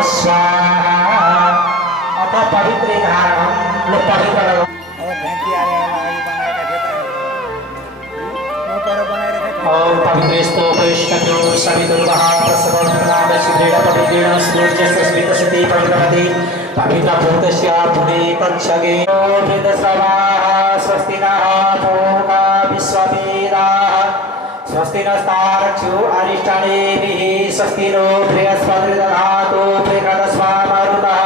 स्वाहा अथ पवित्र धारणम पवित्र ओम पवित्रेस्तो वैष्णव्यो सवितुर्वः प्रसवनाम श्रीरेण पवित्रेण सूर्यस्य स्मितसति पवित्रमति पवित्रभूतस्य पुणे पक्षगे वेदसवाः स्वस्ति नः पूर्वा विश्ववेदाः स्वस्ति नस्तारक्षो अरिष्टानेभिः स्वस्ति नो बृहस्पतिर्दधातु बृहदस्वामरुतः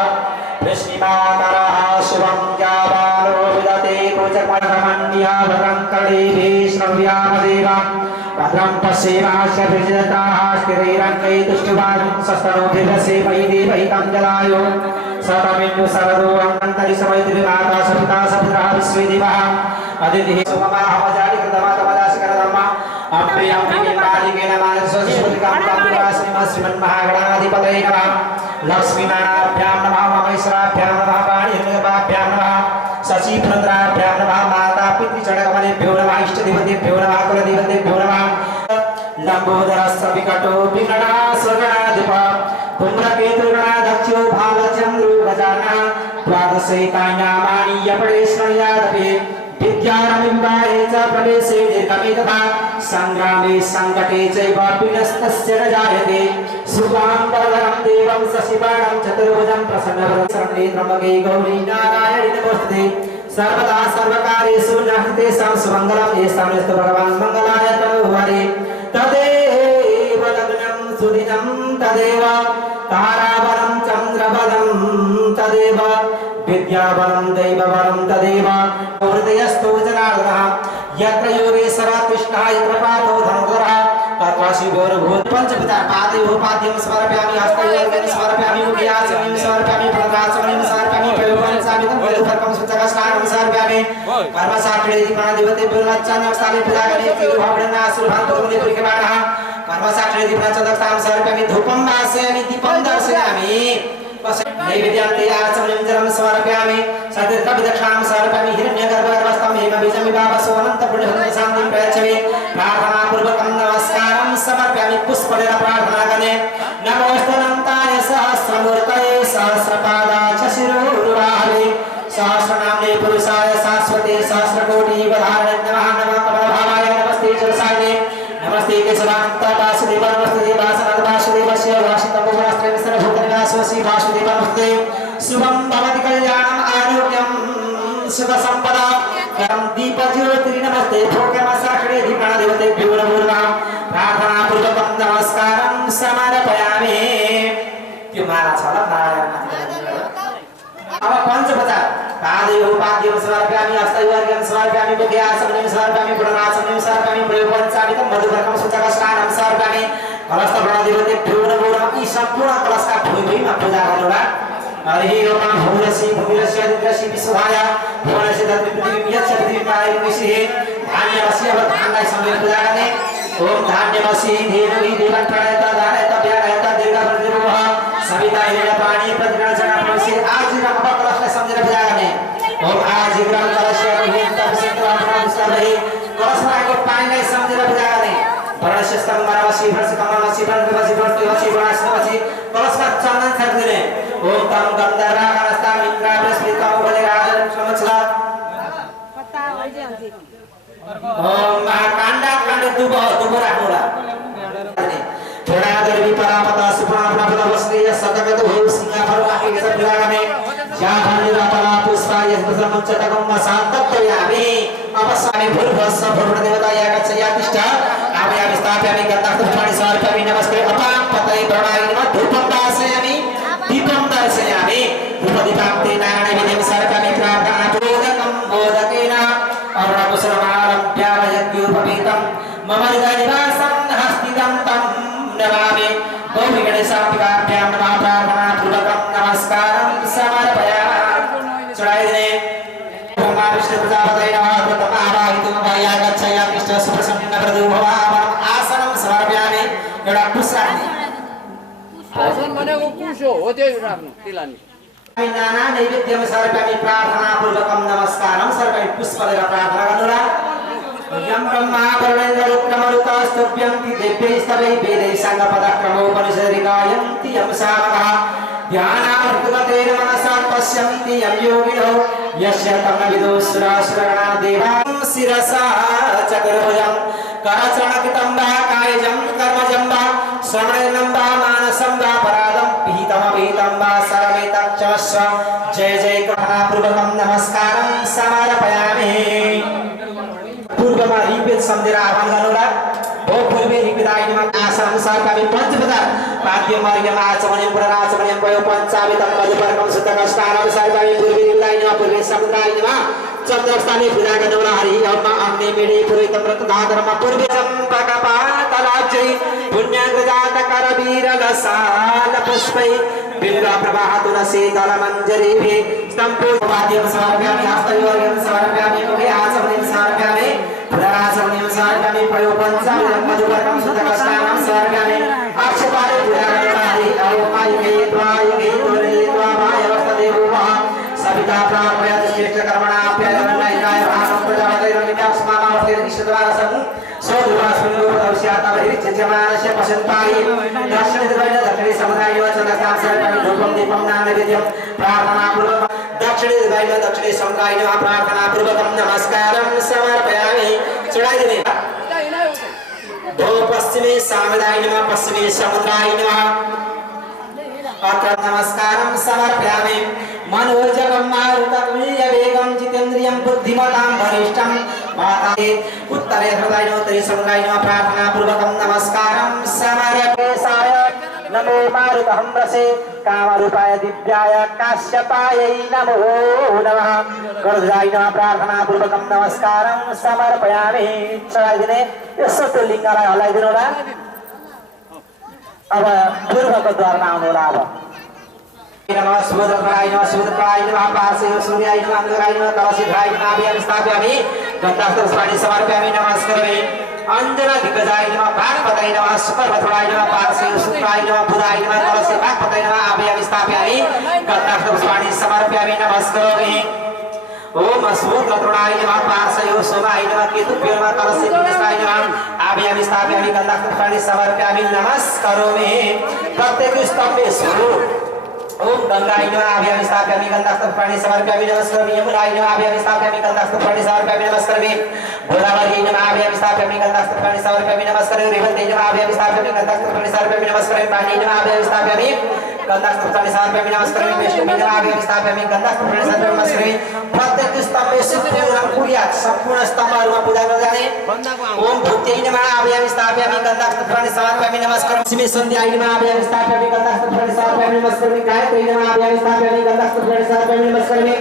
वृष्णिमाकरः शुभं जावानो विदते गोचकमण्यः भद्रं कर्णेभिः श्रव्यामदेवम् भद्रं पश्येमाश्यभिर्जताः स्थिरैरङ्गैस्तुष्टुवान् सस्तनोभिर्वसेवैदेवैतं जलायो सतमिन्दु सरदो अनन्तरिसमैत्रिमाता सपिता सपुत्रः विश्वेदेवः अदितिः सुममाहवजानि कृतमातमदाशिकरधर्मा अप्रियं प्रियं मानसस्वतिकान्ताम्बिकाश्रीमः श्रीमन्महागणाधिपतये नमः लक्ष्मीनाराभ्यां नमः महेश्वराभ्यां नमः वाणीर्निगमाभ्यां नमः शशिपुरन्द्राभ्यां नमः माता पितृचरणकमलेभ्यो नमः इष्टदेवतेभ्यो नमः कुलदेवतेभ्यो नमः लम्बोदरस्य विकटो विगणासुरगणाधिप धूम्रकेतुर्गणाध्यक्षो भालचन्द्रो गजाननः द्वादशैतान्यामानि यपडेश्वर्यादपि विद्यारम्भाये च प्रवेशे दीर्घमे तथा संग्रामे संकटे चैव विनस्तस्य न जायते शुभांबरधरं देवं शशिवर्णं चतुर्भुजं प्रसन्नवदनं शरण्ये त्र्यम्बके गौरी नारायणी नमोस्तुते सर्वदा सर्वकार्येषु नहितेषां सुमङ्गलं येषां यस्तु भगवान् मङ्गलाय तनोहरे तदेव लग्नं सुदिनं तदेव ताराबलं चन्द्रबलं तदेव विद्याबलं दैवबलं तदेव हृदयस्थो जनार्दनः यत्र योगेश्वरः कृष्णः यत्र पार्थो धनुर्धरः तत्र शिवोर्भूत् पञ्चपिता पादयोः पाद्यं समर्पयामि हस्तयोर्गं समर्पयामि मुख्यासनं समर्पयामि प्रदासनं समर्पयामि प्रयोगसामितं वैदुर्कं सुचकस्नानं समर्पयामि कर्मसाक्षिणे दीपनादिवते पुनश्चनस्थाने पूजागणे तिरुभावनासुरभान्तोने परिक्रमाणः कर्मसाक्षिणे दीपनाचदस्तां समर्पयामि धूपं वासयामि दीपं दर्शयामि नैवेद्यान्ते आचमनं जलं समर्पयामि सतीर्थविदक्षां समर्पयामि हिरण्यगर्भगर्भस्थं हेमबीजमिवावसो अनन्तपुण्यहृदयं शान्तिं प्रयच्छामि प्रार्थनापूर्वकं नमस्कारं समर्पयामि पुष्पलेन प्रार्थनागणे नमोऽस्तनन्ताय सहस्रमूर्तये सहस्रपादाय च शिरोरुबाहवे सहस्रनाम्ने पुरुषाय शाश्वते सहस्रकोटिवधारणे नमः नमः कमलभावाय नमस्ते जलसायिने नमस्ते केशवान्त वासुदेव नमस्ते देवासनाथ वासुदेवस्य वासितमोहस्त्रेण सर्वभूतनिवासोऽसि वासुदेव नमस्ते शुभं भवति कल्याणम् आरोग्यं सुखसम्पदा दीपज्योतिर् नमस्ते भोगमसाक्षिणे दीपनादेवतेभ्यो नमो नमः प्रार्थनापूर्वकं नमस्कारं समर्पयामि त्यो माला छ ल नारायण अब पञ्चपचार पादयोः पाद्यं समर्पयामि हस्तयोर्गं समर्पयामि मुख्यासनं समर्पयामि पुनरासनं समर्पयामि प्रयोगपञ्चामितं मधुपर्कं सुचकस्नानं समर्पयामि कलशप्रदेवतेभ्यो नमो नमः। यी सम्पूर्ण कलशका भुइँमा पूजा गर्नुला हरि ओम भूरसि भूरस्य दिग्रसि विश्वधाय भुवनस्य धरती यच्च पृथ्वीपाय ऋषिः धान्यमसि अब धानलाई समेत पूजा गर्ने ओम धान्यमसि धेनुहि देवं प्रणयत धारयत व्यारयत दीर्घवर्तिर्वः सविता हिरण्यपाणि प्रतिगणजनप्रवसि आजीर्णं कलशलाई सम्झेर पूजा गर्ने ओम आजीर्णं कलशस्य विहितविशुद्धवासनाविस्तरहि कलशमाको पानीलाई सम्झेर पूजा गर्ने वर्णस्य स्तम्भमसि भर्षकममसि भर्षकमसि भर्षकमसि वर्णस्य कलशमा चन्दन छर्दिने ओम तम गन्धर्वाकरस्ताम इन्द्रा बृहस्पतिका उपलेराजन समछला पत्ता होइजे हन्सी ओम महाकाण्डा काण्ड दुब राखुला थोडा दर्वी परापता सुप्रापता वस्त्रेय सतगत हो सिंहाफल आके सब लगाने या भनिरा परा पुष्पाय प्रसमचतकम सातत्वयामि अपसामि भूर्भस्स भूर्देवता यागच्छया तिष्ठा आमयामि स्थापयामि गन्धर्वपाणि समर्पयामि नमस्ते अपां पतये प्रणाय नमः धूपं दास्यामि दीपं दर्शयामि धूपदीपान्ते नारायणविधिं समर्पयामि प्रार्थनापूर्वकं मोदकेन अर्णकुशलमारभ्यामयज्ञोपवीतं मम हृदयनिवासं हस्तितं तं नमामि गौरी गणेशाम्बिकाभ्यां नमः प्रार्थनापूर्वकं नमस्कारं समर्पयामि चढ़ाइदिने ब्रह्मा विष्णु प्रजापतये नमः प्रथमावाहितुमया गच्छया कृष्ण सुप्रसन्नवरदोभवामं आसनं समर्पयामि एउटा कुश राख्ने आसन भनेको कुश हो त्यो राख्नु तिलानी नाना नैवेद्यम समर्पयामि प्रार्थनापूर्वकं नमस्कारं समर्पयामि पुष्पलेन प्रार्थना गर्नुला यं ब्रह्मा वरुणेन्द्ररुक्रमरुतस्तुभ्यं ति देव्यैस्तवै वेदैः साङ्गपदक्रमोपनिषदि गायन्ति यं सावकः ध्यानामृतगतेन मनसा पश्यन्ति यं योगिनो यस्य तं न विदुः सुरासुरगणा देवां शिरसा चतुर्भुजं करचरणकृतं वा कायजं कर्मजं वा श्रवणेनं वा मानसं वा परादं विहितमविहितं वा सर्वमेतच्चमस्व जय जय कथनापूर्वकं नमस्कारं समर्पयामि। पूर्वमा ऋग्वेद सम्झेर आह्वान गर्नुहोला। ओ पूर्वे ऋग्वेदाय नमः आसनं सर्पामि पञ्चपदा पाद्य मार्गमा आचमनियं पुनराचमनियं पयो पञ्चामितं मधुपर्कं सुतकष्टानं सर्पामि पूर्वे ऋग्वेदाय नमः पूर्वे समुद्राय नमः चन्द्रस्थाने पूजा गर्नुहोला। हरि ओम अग्नि मेढे पुरोहितं व्रतधाधर्म पूर्वे चम्पकपातलाब्जै पुण्यग्रजात करवीरलसाल पुष्पै बिल्वा प्रवाहतु न शीतलमञ्जरीभिः स्तम्भो वाद्यं समर्पयामि हस्तयोर्घ्यं समर्पयामि मुखे आचमनिं समर्पयामि पुनराचमनिं समर्पयामि पयो पञ्चामितं मधुपर्कं सुतकष्टानं समर्पयामि अक्षतानि पूजा गर्नुहोला। हरि ओम युगे द्वायुगे द्वैत्वा भायवस्तदेवः सविता प्रापयत् श्रेष्ठकर्मणाप्ययनैकाय भागं प्रजापतिर्नित्यास्मामावतीर्निष्ठद्वारसं स्वधुवास्मिन्नोपदर्श्यातमहिरिच्यमानस्य पशन्तायि दक्षिणदिग्वैन दक्षिणे समुदायो चन्द्रकां सर्वं धूपं दीपं नैवेद्यं प्रार्थनापूर्वकं दक्षिणदिग्वैन दक्षिणे समुदायो प्रार्थनापूर्वकं नमस्कारं समर्पयामि। चढ़ाई दो पश्चिमे सामदाय नमः पश्चिमे समुदाय नमः अत्र नमस्कारं समर्पयामि। मनोजवं मारुततुल्यवेगं जितेन्द्रियं बुद्धिमतां वरिष्ठं माताये उत्तरे हृदयोत्तरे समुदायिनो प्रार्थनापूर्वकं नमस्कारं समर्पयामि। नमो मारुतहंससे कामरूपाय दिव्याय काश्यपायै नमो नमः गरुडाय नमः प्रार्थनापूर्वकं नमस्कारं समर्पयामि। चढाइदिने यसो त्यो लिङ्गलाई हल्लाइदिनु होला। अब पूर्वको द्वारमा आउनु होला। अब नमः सुभद्राय नमः सुभद्राय नमः पार्श्वे सूर्याय नमः अङ्गराय नमः कलशिखाय नमः अभ्यां स्थापयामि गन्धास्त्रस्वाणि समर्पयामि नमस्करोमि। अंजना दिग्गजाय नमः भागवताय नमः सुपर्वथुराय नमः पार्श्वे शुक्राय नमः बुधाय नमः कलशे भागवताय नमः अभ्यां स्थापयामि गन्धास्त्रस्वाणि समर्पयामि नमस्करोमि। ओम अस्मोत्रतुणाय नमः पार्श्वे सोमाय नमः केतुभ्यो नमः कलशे विष्टाय नमः अभ्यां स्थापयामि गन्धास्त्रस्वाणि समर्पयामि नमस्करोमि। प्रत्येक स्तंभे स्वरूप ओम गंगाय नमः अभ्यां स्थापयामि गन्धास्त्रस्वाणि समर्पयामि नमस्करोमि। यमुनाय नमः अभ्यां स्थापयामि गन्धास्त्रस्वाणि समर्पयामि नमस्करोमि। गोदावरी नमः अभ्यां स्थापयामि गन्धास्त्रस्वाणि समर्पयामि नमस्करोमि। रेवती नमः अभ्यां स्थापयामि गन्धास्त्रस्वाणि समर्पयामि नमस्करोमि। पाणी नमः अभ्यां स्थापयामि गन्धास्त्रस्वाणि समर्पयामि नमस्करोमि। वैष्णवी नमः अभ्यां स्थापयामि गन्धास्त्रस्वाणि समर्पयामि नमस्करोमि। प्रत्येक स्तंभे संपूर्ण कुर्यात् संपूर्ण स्तंभहरुमा पूजा गर्दै ओम भूत्यै नमः अभ्यां स्थापयामि गन्धास्त्रस्वाणि समर्पयामि नमस्करोमि। सिमे सन्ध्याय नमः अभ्यां स्थापयामि गन्धास्त्रस्वाणि समर्पयामि नमस्करोमि। गायत्री नमः अभ्यां स्थापयामि गन्धास्त्रस्वाणि समर्पयामि नमस्करोमि।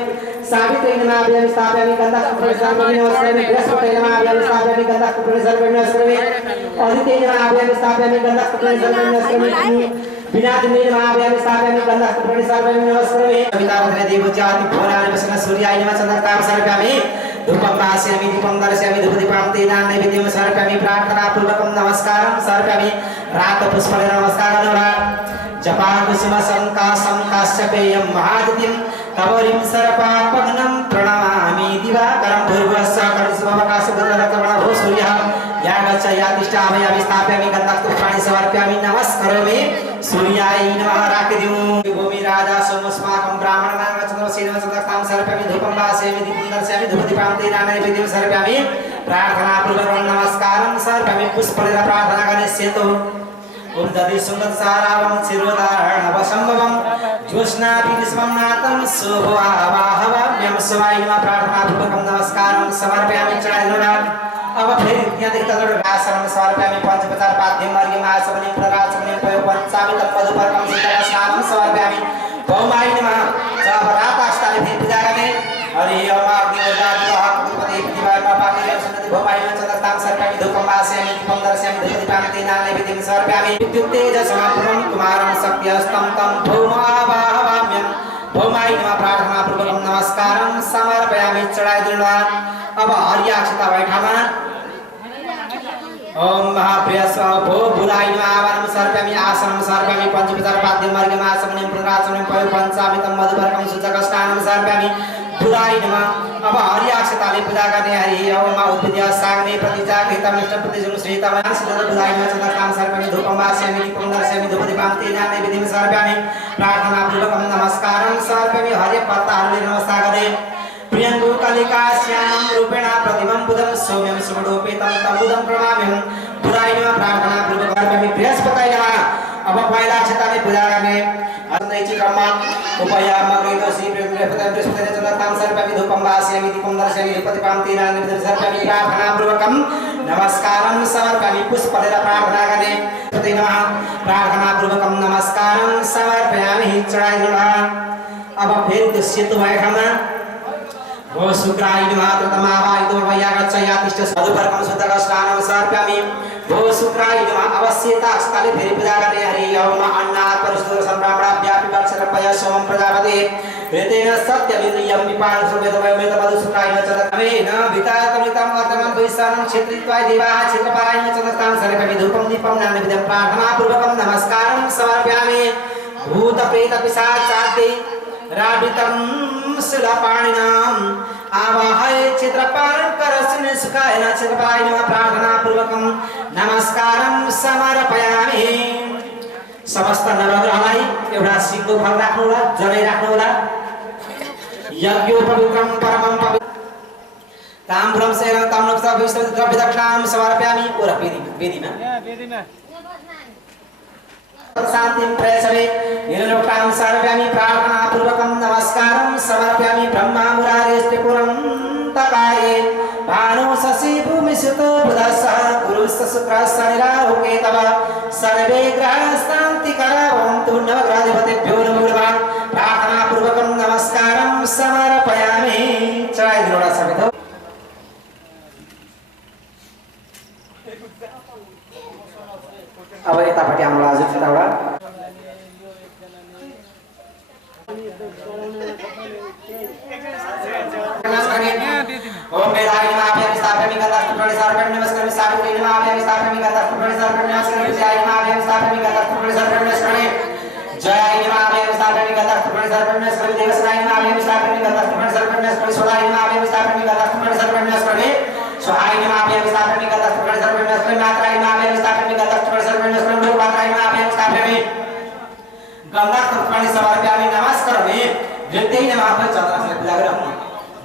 सावित्री नमः अभ्यां स्थापयामि गन्धास्त्रस्वाणि समर्पयामि नमस्करोमि। बृहस्पति नमः अभ्यां स्थापयामि गन्धास्त्रस्वाणि समर्पयामि नमस्करोमि। अदित्य नमः अभ्यां स्थापयामि गन्धास्त्रस्वाणि समर्पयामि नमस्करोमि। विनादिनी नमः अभ्यां स्थापयामि गन्धास्त्रस्वाणि समर्पयामि नमस्करोमि। सवितावदने देवजाति भुवनानि वसनं सूर्याय नमः चन्द्रतां समर्पयामि धूपं दास्यामि दीपं दर्शयामि धूपदीपं तेना नैवेद्यं समर्पयामि प्रार्थनापूर्वकं नमस्कारं समर्पयामि। रातपुष्पेण नमस्कारं जपाकुसुमसङ्काशं काश्यपेयं महादितिं तवरिं सर्पापघ्नं प्रणमामि दिवाकरं भूर्भुवस्सः कर्णिशुभवकाशगन्धरकमणभो सूर्यः या गच्छ या तिष्ठ अभयामि स्थापयामि गन्धास्त्रस्वाणि समर्पयामि नमस्करोमि। सूर्याय नमः राकेदिं भूमि राजा सोमस्माकं ब्राह्मणानां चन्द्रसेन चन्द्रकां समर्पयामि धूपं दास्यामि दीपं दर्शयामि धूपदीपं तेना नैवेद्यं समर्पयामि प्रार्थनापूर्वकं नमस्कारं समर्पयामि। पुष्पेण प्रार्थना करिष्यतु। ओम दधि सुगंध सारावं शिरोधारणवसंभवं ज्योत्स्नाभिनिस्वं नातं शुभवाहवाभ्यं शिवाय नमः प्रार्थनापूर्वकं नमस्कारं समर्पयामि। चढ़ाइनुहोला। अब फिर यहाँदेखि तलबाट आसनं समर्पयामि पञ्चपचार पाद्यं अर्घ्यं आचमनीं पुनराचमनीं पयो पञ्चामितं मधुपर्कं सुतकस्नानं समर्पयामि। भौमाय नमः। अब रातास्ताले फेरि पूजा गर्ने हरि ओम अग्निहोत्रादिवः कुलपति दिवाकरः पार्वती सुन्दरी भौमाय नमः चन्द्रतां समर्पयामि धूपं दास्यामि दीपं दर्शयामि धूपदीपं तेना नैवेद्यं समर्पयामि। विद्युत्तेजसमापूर्णं कुमारं सत्यस्तं तं भौमावाहवाम्यं भौमाय नमः प्रार्थनापूर्वकं नमस्कारं समर्पयामि। चढाइदिनुहोला। अब हरियाक्षता भएठामा ओम महाप्रियस्व भो बुलाय नमः आवाहनं समर्पयामि आसनं समर्पयामि पंचोपचार पाद्यं मार्गं आसमनं प्रदासनं पयो पंचामृतं मधुपर्कं सूचकस्नानं समर्पयामि बुलाय नमः अब हरियाक्षताले पूजा गर्ने हरि ओम उद्भिद्य साग्ने प्रतिजागृतं इष्ट प्रतिजुम श्रीतम सिद्ध बुलाय नमः चन्द्रकाम समर्पयामि धूपं वास्यामि दीपं दर्शयामि धूपदीपं तेजाने विधिं समर्पयामि प्रार्थना पूर्वकं नमस्कारं समर्पयामि हरि पत्ताहरूले नमस्कार गरे प्रियंगु कलिकाश्याम रूपेण प्रतिमं बुधं सौम्यं सुमडोपेतं तबुधं प्रणमाम्यहं बुलाय नमः प्रार्थना पूर्वक समर्पयामि बृहस्पतये नमः अब पहिला क्षताले पूजा गर्ने अन्दैची क्रममा उपयाम गृहीतो श्री बृहस्पतये चन्द्रतां समर्पयामि धूपं वास्यामि दीपं दर्शयामि धूपदीपं तेजाने विधिं समर्पयामि प्रार्थना पूर्वकं नमस्कारं समर्पयामि पुष्पलेर प्रार्थना गर्ने बृहस्पतये नमः प्रार्थना पूर्वकं नमस्कारं समर्पयामि चढाइ नमः अब फेरि त्यो सेतु भएकोमा ओ शुक्राय नमः ततमावायतो वैयागच्छयातिष्ठ मधुपर्कं सुतकस्नानं समर्पयामि ओ शुक्राय नमः अवश्यतास्थले फेरि पूजा गर्ने हरि ओम अन्नात् परिशुद्ध सम्भ्राम्णाभ्यापि वक्षरपय सोमं प्रजापते वेदेन सत्यमिन्द्रियं विपाण सुवेदमयमेत मधु शुक्राय नमः चन्द्रमेन विताकमितं वर्तमान द्वैसानं क्षेत्रित्वाय देवाः क्षेत्रपाराय नमः चन्द्रतां समर्पयामि धूपं दीपं नानाविधं प्रार्थना पूर्वकं नमस्कारं समर्पयामि भूत प्रेत पिशाचादि राडितं शिलापाणिनाम् आवाहय चित्रपालकरसिने सुखाय चित्रपाय नमः प्रार्थना पूर्वकं नमस्कारं समर्पयामि समस्त नवग्रहलाई एउटा सिङ्गो फल राख्नु होला जनै राख्नु होला यज्ञोपवित्रं परमं पवित्रं ताम्रं सेनं ताम्रं विष्णु द्रव्य दक्षिणां समर्पयामि ओर वेदीमा शान्तिं प्रयच्छमे निरलोकां समर्पयामि प्रार्थना पूर्वकं नमस्कारं समर्पयामि ब्रह्मा मुरारेस्ते पुरं तकाये भानु शशि भूमि सुत बुधस्सह गुरुश्च शुक्रश्च निराहुके तव सर्वे ग्रहाः शान्तिकर भवन्तु नवग्रहाधिपतेभ्यो नमो नमः प्रार्थना पूर्वकं नमस्कारं समर्पयामि चढाइ दिनुहोला सबैले अब यतापट्टि हाम्रो हजुर छताबाट ओम वेदाय नमः अभ्याम स्थापयामि गन्धस्तुप्रणि समर्पयामि नमस्कारं साधुवे नमः अभ्याम स्थापयामि गन्धस्तुप्रणि समर्पयामि नमस्कारं जयाय नमः अभ्याम स्थापयामि गन्धस्तुप्रणि समर्पयामि नमस्कारं जयाय नमः अभ्याम स्थापयामि गन्धस्तुप्रणि समर्पयामि नमस्कारं देवसनाय नमः अभ्याम स्थापयामि गन्धस्तुप्रणि समर्पयामि नमस्कारं सोलाय नमः अभ्याम स्थापयामि गन्धस्तुप्रणि समर्पयामि नमस्कारं स्वाहाय नमः अभ्याम स्थापयामि गन्धस्तुप्रणि समर्पयामि नमस्कारं मात्राय नमः अभ्याम स्थापयामि गन्धस्तुप्रणि समर्पयामि नमस्कारं लोकमात्राय नमः अभ्याम स्थापयामि गन्धस्तुप्रणि समर्पयामि नमस्कारं नृत्यै नमः चन्द्रस्य पूजा गरौँ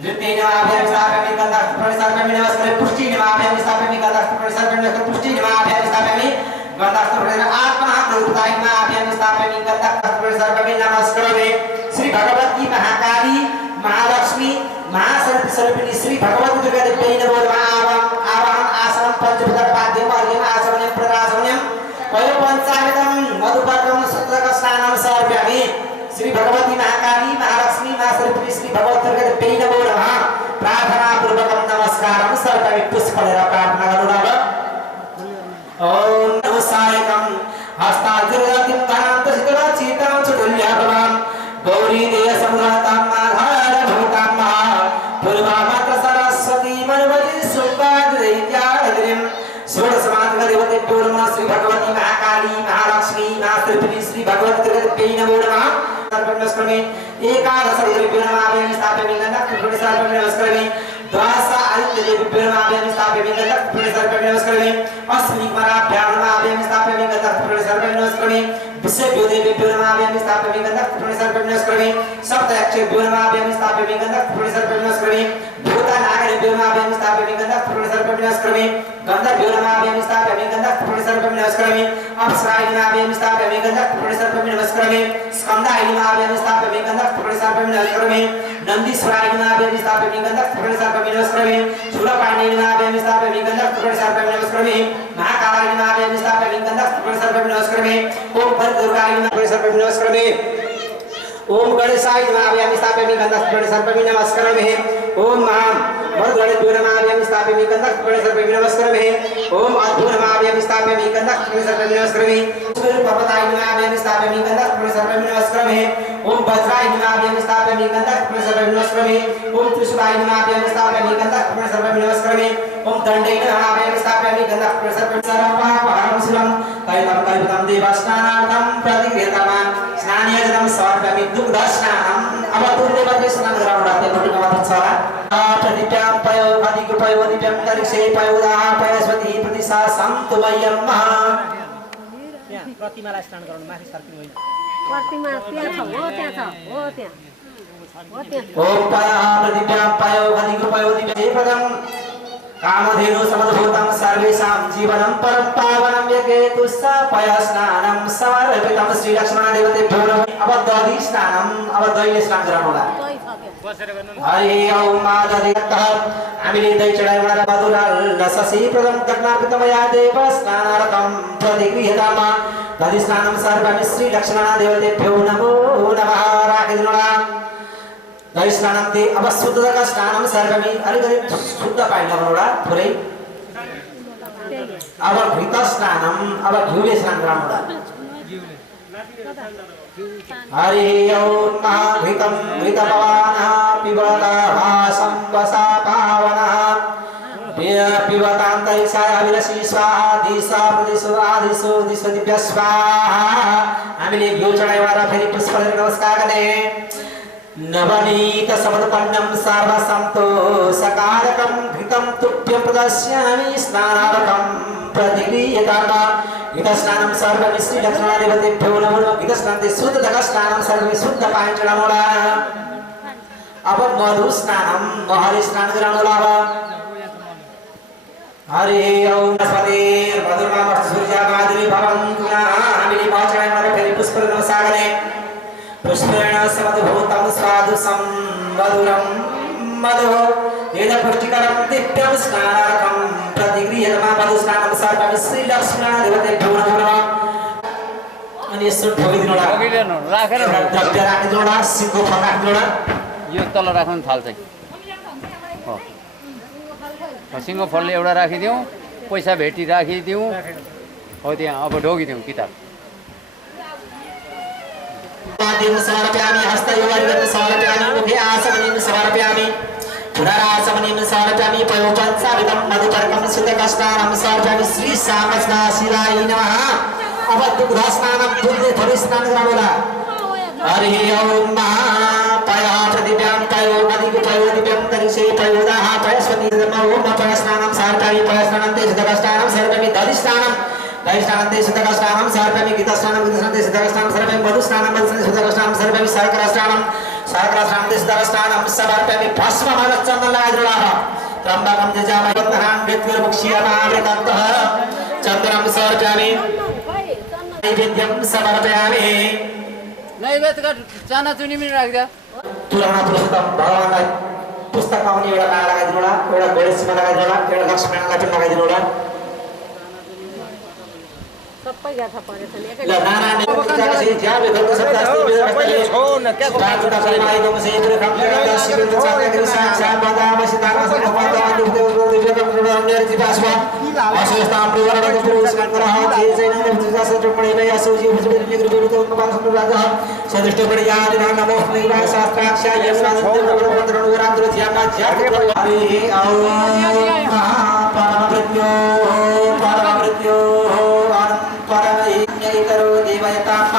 नृत्यै नमः अभ्याम स्थापयामि गन्धस्तुप्रणि समर्पयामि नमस्कारं पुष्टि नमः अभ्याम स्थापयामि गन्धस्तुप्रणि समर्पयामि नमस्कारं पुष्टि नमः अभ्याम स्थापयामि गन्धस्तुप्रणि आत्मनाथरूपाय नमः अभ्याम स्थापयामि गन्धस्तुप्रणि समर्पयामि नमस्कारं श्री भगवती महाकाली महालक्ष्मी महासरस्वती श्री भगवती दुर्गा देवी नमो नमः आवाहन आसनं पंचोपचार पाद्यं अर्घ्यं आचमनं प्रदासनं पयो पंचामृतं मधुपर्कं सूत्रकस्नानं समर्पयामि श्री भगवती महाकाली महालक्ष्मी महासरस्वती श्री भगवती दुर्गा देवी नमो नमः प्रार्थना पूर्वकं नमस्कारं समर्पयामि पुष्पलेर प्रार्थना गरौँ ओम नमः सायकं हस्ताद्रतिं धनान्तसितराचितां चतुर्याभवान् गौरी देय समुद्रतां माधार भूतां महा पूर्वामात्र सरस्वती मनवती सुपाद्रैत्यादिं षोडशमात्रदेवतेभ्यो नमः श्री भगवती महाकाली महालक्ष्मी महासरस्वती श्री भगवती दुर्गा देवी नमो नमः सर्वनमस्कारमे एकादश देवीभ्यो नमः अभ्यां स्थापयामि गन्धस्तुप्रणि समर्पयामि नमस्कारमे द्वादश आदित्यदेवीभ्यो नमः अभ्यां स्थापयामि गन्धस्तुप्रणि समर्पयामि नमस्कारमे अश्विनी कुमाराभ्यां नमः अभ्यां स्थापयामि गन्धस्तुप्रणि समर्पयामि नमस्कारमे विश्वेभ्यो देवीभ्यो नमः अभ्यां स्थापयामि गन्धस्तुप्रणि समर्पयामि नमस्कारमे सप्तयक्षेभ्यो नमः अभ्यां स्थापयामि गन्धस्तुप्रणि समर्पयामि नमस्कारमे भूतानागरेभ्यो नमः अभ्यां स्थापयामि गन्धस्तुप्रणि समर्पयामि नमस्कारमे गन्धर्भ्यो नमः अभ्यां स्थापयामि गन्धस्तुप्रणि समर्पयामि नमस्कारमे अप्सराय नमः अभ्यां स्थापयामि गन्धस्तुप्रणि समर्पयामि नमस्कारमे स्कन्दाय नमः अभ्यां स्थापयामि गन्धस्तुप्रणि समर्पयामि नमस्कारमे नंदीश्वराय नमः अभ्यां स्थापयामि गन्धस्तुप्रणि समर्पयामि नमस्कारमे शूलपाणिये नमः अभ्यां स्थापयामि गन्धस्तुप्रणि समर्पयामि नमस्कारमे महाकालाय नमः अभ्यां स्थापयामि गन्धस्तुप्रणि समर्पयामि नमस्कारमे ओम भद्रदुर्गाय नमः समर्पयामि नमस्कारमे ओम गणेशाय नमः अभ्यां स्थापयामि गन्धस्तुप्रणि समर्पयामि नमस्कारमे ओम महां वरदगणेभ्यो नमः अभ्यां स्थापयामि गन्धस्तुप्रणि समर्पयामि नमस्कारमे ओम अद्भुत नमः अभ्यां स्थापयामि गन्धस्तुप्रणि समर्पयामि नमस्कारमे पर्वताय नमः अभ्यां स्थापयामि गन्धस्तुप्रणि समर्पयामि नमस्कारमे ओम वज्राय नमः अभ्यां स्थापयामि स्थापयामि गन्धः सर्वं नमस्करोमि ओम त्रिशूलाय नमः अभ्यां स्थापयामि गन्धः सर्वं नमस्करोमि ओम दण्डेन अभ्यां स्थापयामि गन्धः सर्वं सर्वपापहरं तैलं कल्पितं देवस्नानार्थं प्रतिगृह्यताम स्नानयजनं समर्पयामि दुग्धस्नानम् अब दुग्धेवते स्नान गराउँ भोटिमा मात्र छ प्रतिप्यां पयो अधिक पयो दिप्यां तरिसे पयोदाः पयस्वती प्रतिसा सन्तुमयं महा त्यहाँ प्रतिमालाई स्नान गराउनु माथि सर्किनु होइन प्रतिमा त्यहाँ छ हो त्यहाँ छ हो त्यहाँ हो त्यहाँ ओम पयः प्रतिप्यां पयो अधिक पयो दिप्यां पदं कामधेनु समद्भूतं सर्वेषां जीवनं परं पावनं यज्ञेतुस्स पयस्नानं समर्पितं श्री लक्ष्मणदेवतेभ्यो नमः अब दही स्नानम् अब दहीले स्नान गराउनुला हरि ओम माधवितः हामीले दही चढाइमा मधुरा लससी प्रदं दग्नार्पितमया देव स्नानार्थं प्रतिगृह्यताम दही स्नानं सर्वं श्री लक्ष्मणदेवतेभ्यो नमो नमः राखिदिनुला दही स्नानं ते अब शुद्धका स्नानं सर्वमी अलिकति शुद्ध पाइला एउटा थोरै अब घृत स्नानं अब घिउले स्नान गराउनुला हरि ओम महाघृतं घृतपवानः पिबतः संवसा पावनः पिबतान्तरिक्षाय अभिलषि स्वाहा दिशा प्रदिशो आदिशो दिशो दिव्य स्वाहा हामीले घिउ चढाइमा फेरि पुष्पले नमस्कार गर्ने नवनीत समर्पणं सर्वसन्तोषकारकं घृतं तुभ्यं प्रदस्यामि स्नानार्थं प्रतिगृह्यताम घृतस्नानं सर्वं श्री लक्ष्मणदेवतेभ्यो नमः घृतस्नानं शुद्धतः स्नानं सर्वं शुद्ध पानी चढाउनुला अब मधु स्नानं महले स्नान गराउनुला हरि ओम नमस्ते मधुरमा सूर्य माधुरी भवन्तु हामीले मह चढाइमा फेरि पुष्पले नमस्कार गर्ने पुष्पेण समद्भूतं स्वादुसं मधुरं मधु येन पुष्टिकरं दिव्यं स्नानार्थं प्रतिगृह्यताम मधु स्नानं सर्वं श्री लक्ष्मणदेवतेभ्यो नमः अनि यसो ठोकिदिनुला राखेर द्रव्य राखिदिनुला सिङ्गो फल राखिदिनुला यो तल राख्न थाल्छ हो सिङ्गो फलले एउटा राखिदिउँ पैसा भेटी राखिदिउँ हो त्यहाँ अब ढोकिदिउँ किताब पाद्यं समर्पयामि हस्तयोर्गं समर्पयामि मुखे आसमनीं समर्पयामि पुनरासमनीं समर्पयामि पयोपञ्चाविधं मधुपर्कं सुतकस्नानं समर्पयामि श्री सामस्नाशिलाय नमः अब दुग्धस्नानं दुग्धे थोरै स्नान गराउनुला हरि ओम पयः प्रतिप्यां पयो अधिक पयो दिव्यं तरिसे पयोदाः पयस्वती नमः ओम पयस्नानं समर्पयामि पयस्नानं ते सुतकस्नानं समर्पयामि दधिस्नानं दहिस्नानं शुद्धकस्नानं सर्वमि गीतस्नानं गीतस्नानं शुद्धकस्नानं सर्वमि मधुस्नानं मधुस्नानं शुद्धकस्नानं सर्वमि शर्करास्नानं शर्करास्नानं शुद्धकस्नानं समर्पयामि भस्ममानश्चन्दनं लगाइदिनुलाः त्र्यम्बकं यजामहे त्वं मृत्युर्मुक्षीयमामृतन्तः चन्दनं समर्पयामि नैवेद्यं समर्पयामि नैवेद्यका चानाचुनी पनि राखिदिया तुलना पुरुषोत्तम भगवानलाई पुस्तकमा पनि एउटा माला लगाइदिनुला एउटा गणेशमा लगाइदिनुला एउटा लक्ष्मणलाई पनि लगाइदिनुला सबै गाथा परेछ नि ल नारायण जगसी ज्यावे धर्म सत्तास्ति वेदकले छो न क्या प्राचुता सलिमाई दम से पुरे काम करता शिव चाकरी साक्षात बदाम सितारा संभवता दुख देव अन्य जीवास्वा अशेषता प्रवरण पुरुष करह जे जैन विद्या सत्रपणे में असोजी भुजबे निग्रह तो उत्पाद सुंदर राजा सदृष्ट बड़िया दिन नमो निवास शास्त्राक्षा यमना देव मंत्र रात्र ध्यान ध्यान हरि ओम परमृत्यो परमैकरो देवयताः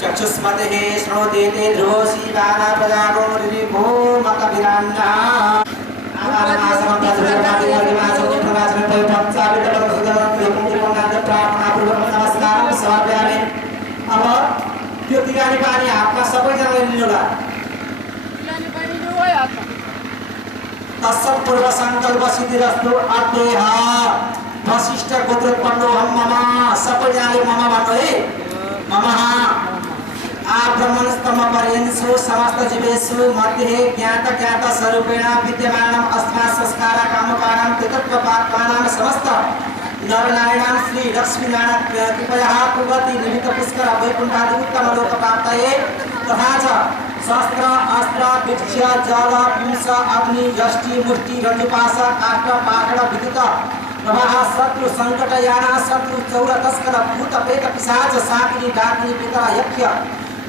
चक्षुष्मते श्रोते ते ध्रुवो शिवाना प्रजागो रिभो मकभिरान्ना आमासमं प्रजरकाति वर्गमासो प्रवाचन पंचावित पदसुदरं त्रिपुण्डनाथ प्रार्थनापूर्वक नमस्कारं समर्पयामि अब त्यो तिगानी पानी हातमा सबैजनाले लिनुहोला तत्सव पूर्व संकल्प सिद्धिरस्तु अद्यः वशिष्ठ गोत्रोत्पन्नो हम मम सबैजनाले मम भन्नु है मम आब्रह्मणस्तम पर्यन्सु समस्त जीवेषु मध्ये ज्ञात ज्ञात स्वरूपेण विद्यमानम् अस्मात् संस्कार कामकानां तत्त्वपात्मानां समस्त नरनारायणां श्री लक्ष्मीनारायण कृपया कुर्वती निमित्त पुष्कर वैकुण्ठादि उत्तम लोक प्राप्तये तथा च शस्त्र अस्त्र वृक्ष जल पुंस अग्नि यष्टि मुष्टि रज्जुपाश काष्ठ पाटण विद्युत प्रवाह शत्रु संकट याना शत्रु चौर तस्कर भूत प्रेत पिशाच साकिनी डाकिनी पितर यक्ष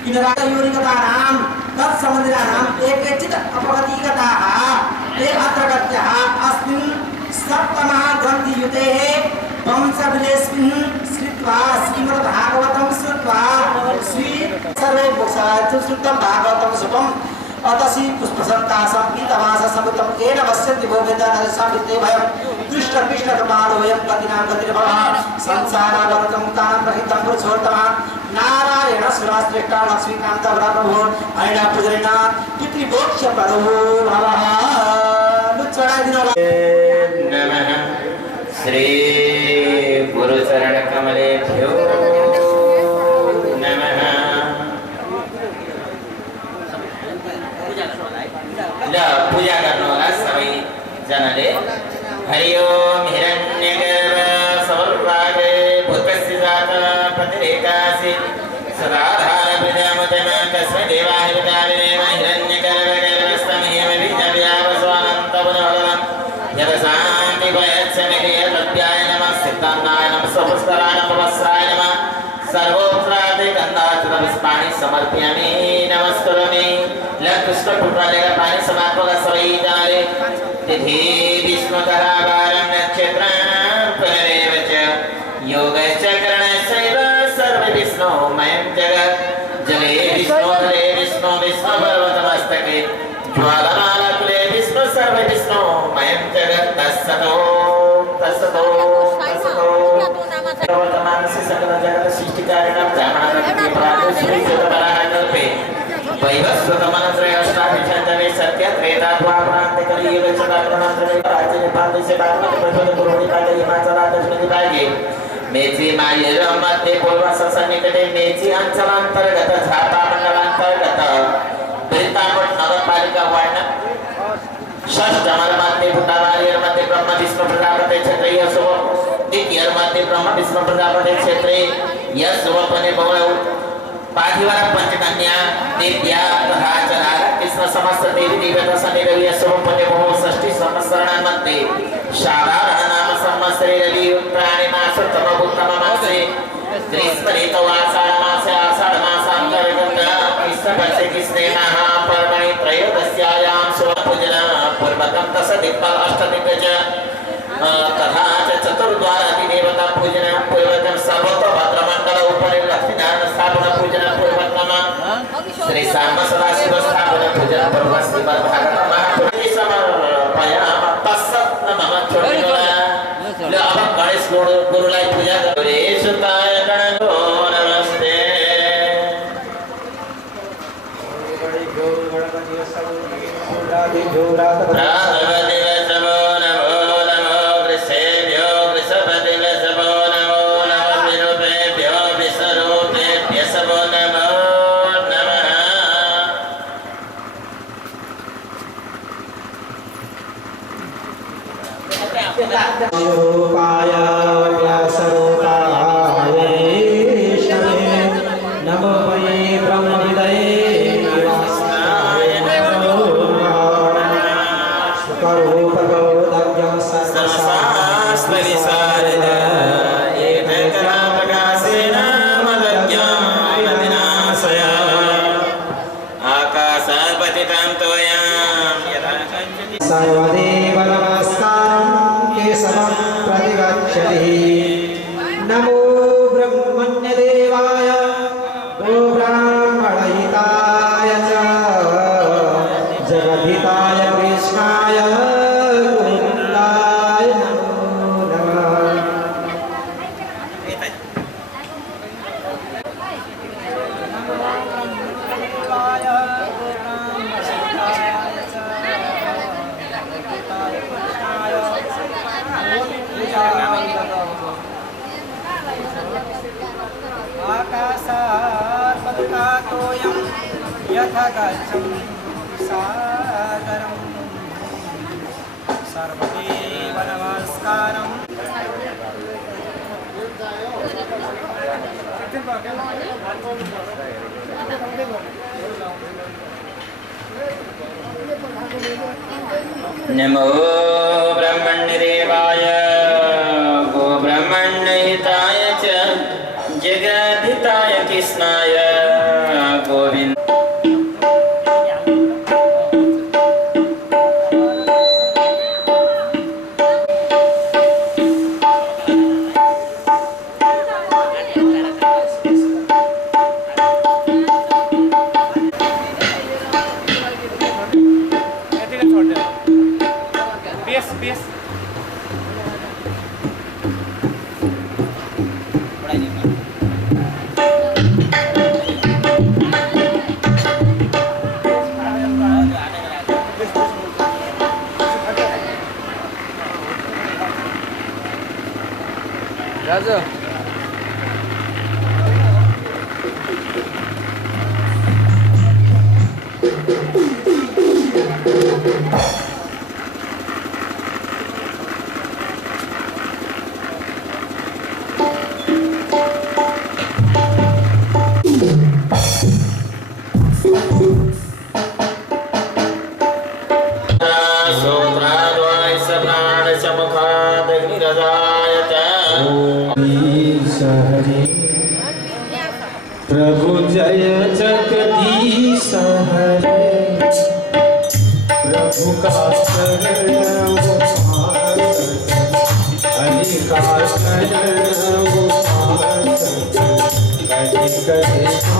किन्नर योनिकता नाम तत्समुद्राणां केचित् अपगतिगताः ते अत्र गत्याः अस्मिन् सप्तमः ग्रन्थियुतेः वंशविलेस्मिन् स्थित्वा श्रीमद्भागवतं श्रुत्वा श्री सर्वे श्रुतं भागवतं शुभम् अतसी पुष्पसन्तासं पीतवासं समुतं केन वस्यन्ति भोगेन्द्रनरसामिते भयं कृष्णकृष्णकृपालोऽयं गतिनां गतिर्भवः संसारावरतं तानं रहितं पुरुषोत्तमः नारायण सुराश्रेष्ठा लक्ष्मीकान्तप्रभो अयनपूजनेन पितृमोक्षप्रदो भवः नमः श्री गुरुचरणकमलेभ्यो नमः पूजा गर्नुहोला सबैजनाले हरि ओम हिरण्यगर्भ समर्पादे भूतस्य जात प्रतिरेकासि सदाधार प्रजामतम तस्मै देवाय विदावेम हिरण्यगर्भगर्भस्तमेव बीजव्यावस्वानन्तपुनः यदशान्ति भयच्छमिति यदप्याय नमः सिद्धान्नाय नमः स्वपुष्कराय नमः वस्त्राय नमः सर्वोपराधे गन्धाचलपुष्पाणि समर्पयामि नमस्करोमि लकृष्णपुत्रालेख पाणि समात्मक सबैजनाले तिथि विष्णुतरावारं नक्षत्रं पुनरेव च योगश्च करणश्चैव सर्व विष्णुमयं जगत् जले विष्णु हरे विष्णु विष्णुपर्वतमस्तके ज्वालमालकुले विष्णु सर्व विष्णुमयं जगत् तत्सतो तत्सतो तत्सतो वर्तमान से सकल जगत सृष्टिकारिणं ब्राह्मणप्रतिपराकल्पे वैवस्वतमनत्रयष्टाभिषन्दवे सत्य त्रेता द्वापरान्ते कलियुग चतुर्थमन्त्रमे राज्यनिपाते से बागमति प्रचोदय पुरोहिताय हिमाचलादस्मिन् विभागे मेची मायेरं मध्ये पूर्वसन्निकटे मेची अंचलान्तर्गत झापा मण्डलान्तर्गत वृत्तामठ नगरपालिका वार्ड षष्ठमल मध्ये भूतावारियर मध्ये ब्रह्म विष्णु प्रजापति क्षेत्रीय शुभ द्वितीय मध्ये ब्रह्म विष्णु प्रजापति क्षेत्रे यह शुभपने बहु पाठिवार पंचकन्या दिव्या तथा चरार कृष्ण समस्त देवी देवता सनिरवि शुभपने बहु षष्ठी संवत्सराणामध्ये शारारण नाम संवत्सरे रवि उत्तरायण मास उत्तम मासे ग्रीष्म ऋतौ आषाढ़ मासे आषाढ़ मासान्तर्गत कृष्ण पक्षे कृष्णे महापर्वणि त्रयोदश्यायां शुभपूजना पूर्वकं दशदिक्पाल अष्टदिग्गज तथा च चतुर्द्वारादिदेवता पूजना पूर्वकं सर्वतोभद्रमण्डल उपरि लक्ष्मीनारायण स्थापना पूजना पूर्वकं श्री सांब सदाशिव स्थापना पूजना पूर्वकं श्रीमद्भागवत महापुराणे समर्पयामः तत्सत् नमः छोड़िनोला ल अब गणेश गुरुलाई पूजा गरे सुताय गणो नमस्ते रूपाय व्यासरूपाय नमो वै ब्रह्मविदये सुकरूपगोदग्ध्यं सर्वशास्त्रविशारद एककलाप्रकाशेन मदज्ञं विनाशय आकाशात् पतितं तोयं यथा कञ्चित् सर्वदेव नमस्कारं केशवं प्रतिगच्छति नमो ब्रह्मण्यदेवाय गोब्राह्मणहिताय च जगद्धिताय कृष्णाय गोविन्दाय नमो नमः आकाशात्पतितातोऽयं यथा गच्छं सागरं सर्वदेव नमस्कारं नमो ब्रह्मण्यदेवाय गोब्रह्मण्यहिताय च जगद्धिताय कृष्णाय गोविन्द राजु प्रभु जय जगदीश हरे प्रभु का शरण वो हरि का शरण वो कहीं कहीं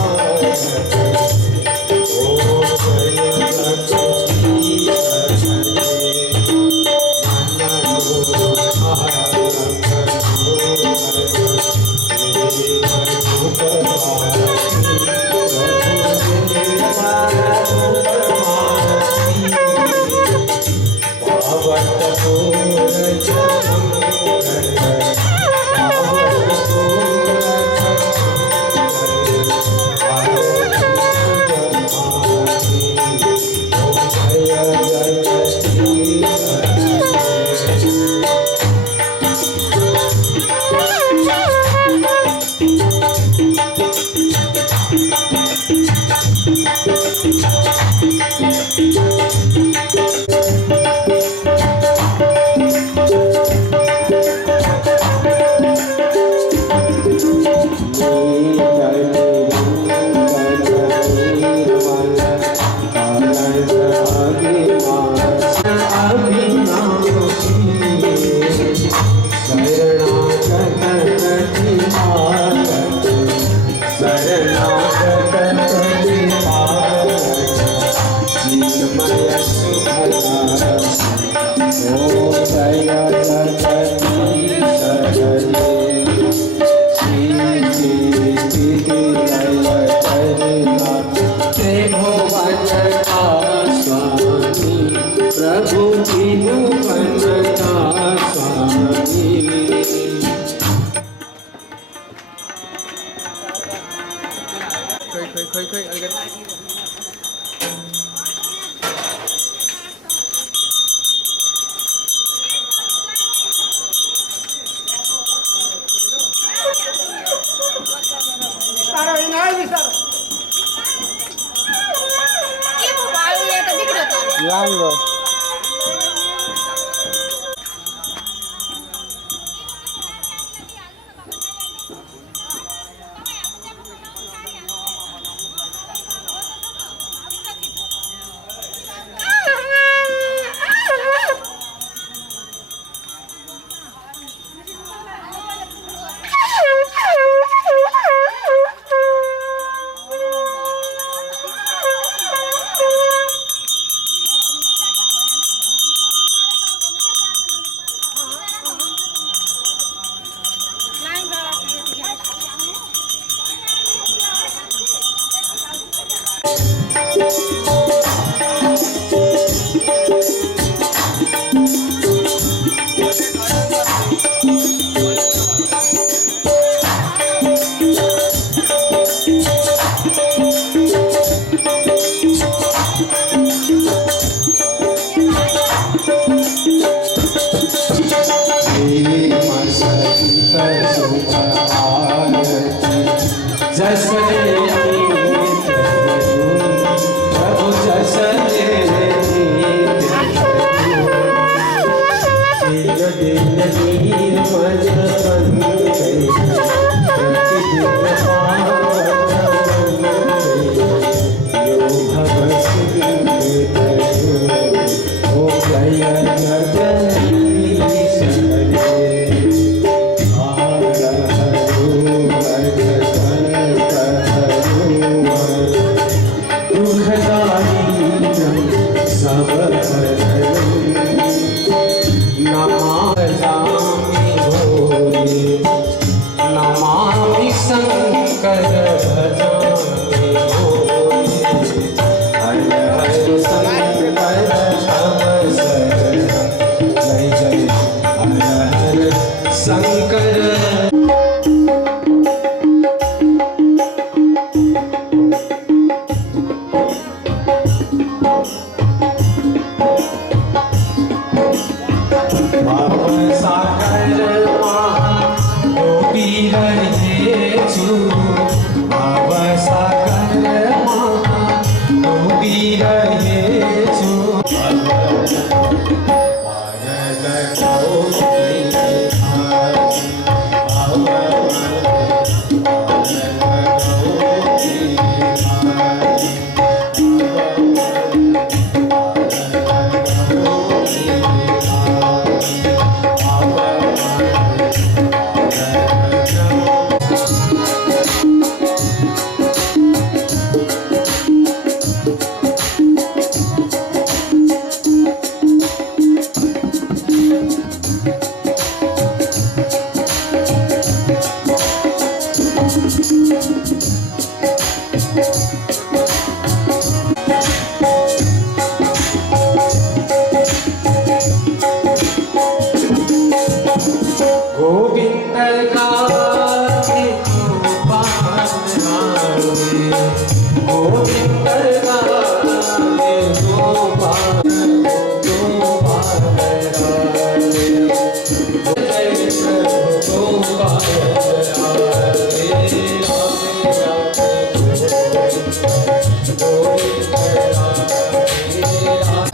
ओ जय जगदीश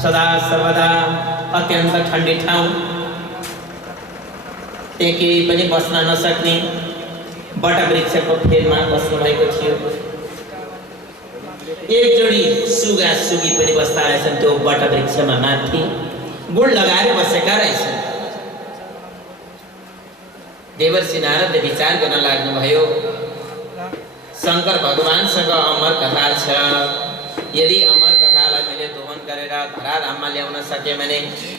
सदा सर्वदा अत्यन्त ठण्डी ठाउँ त्यहाँ केही पनि बस्न नसक्ने वटवृक्षको फेदमा बस्नुभएको थियो। एक जोडी सुगा सुगी पनि बस्दा रहेछन् त्यो वटवृक्षमा माथि गुड लगाएर बसेका रहेछन्। देवर्षि नारदले विचार गर्न लाग्नुभयो, शङ्कर भगवानसँग अमर कथा छ, यदि अमर कथालाई मैले दोहन गरेर धराधाममा ल्याउन सके भने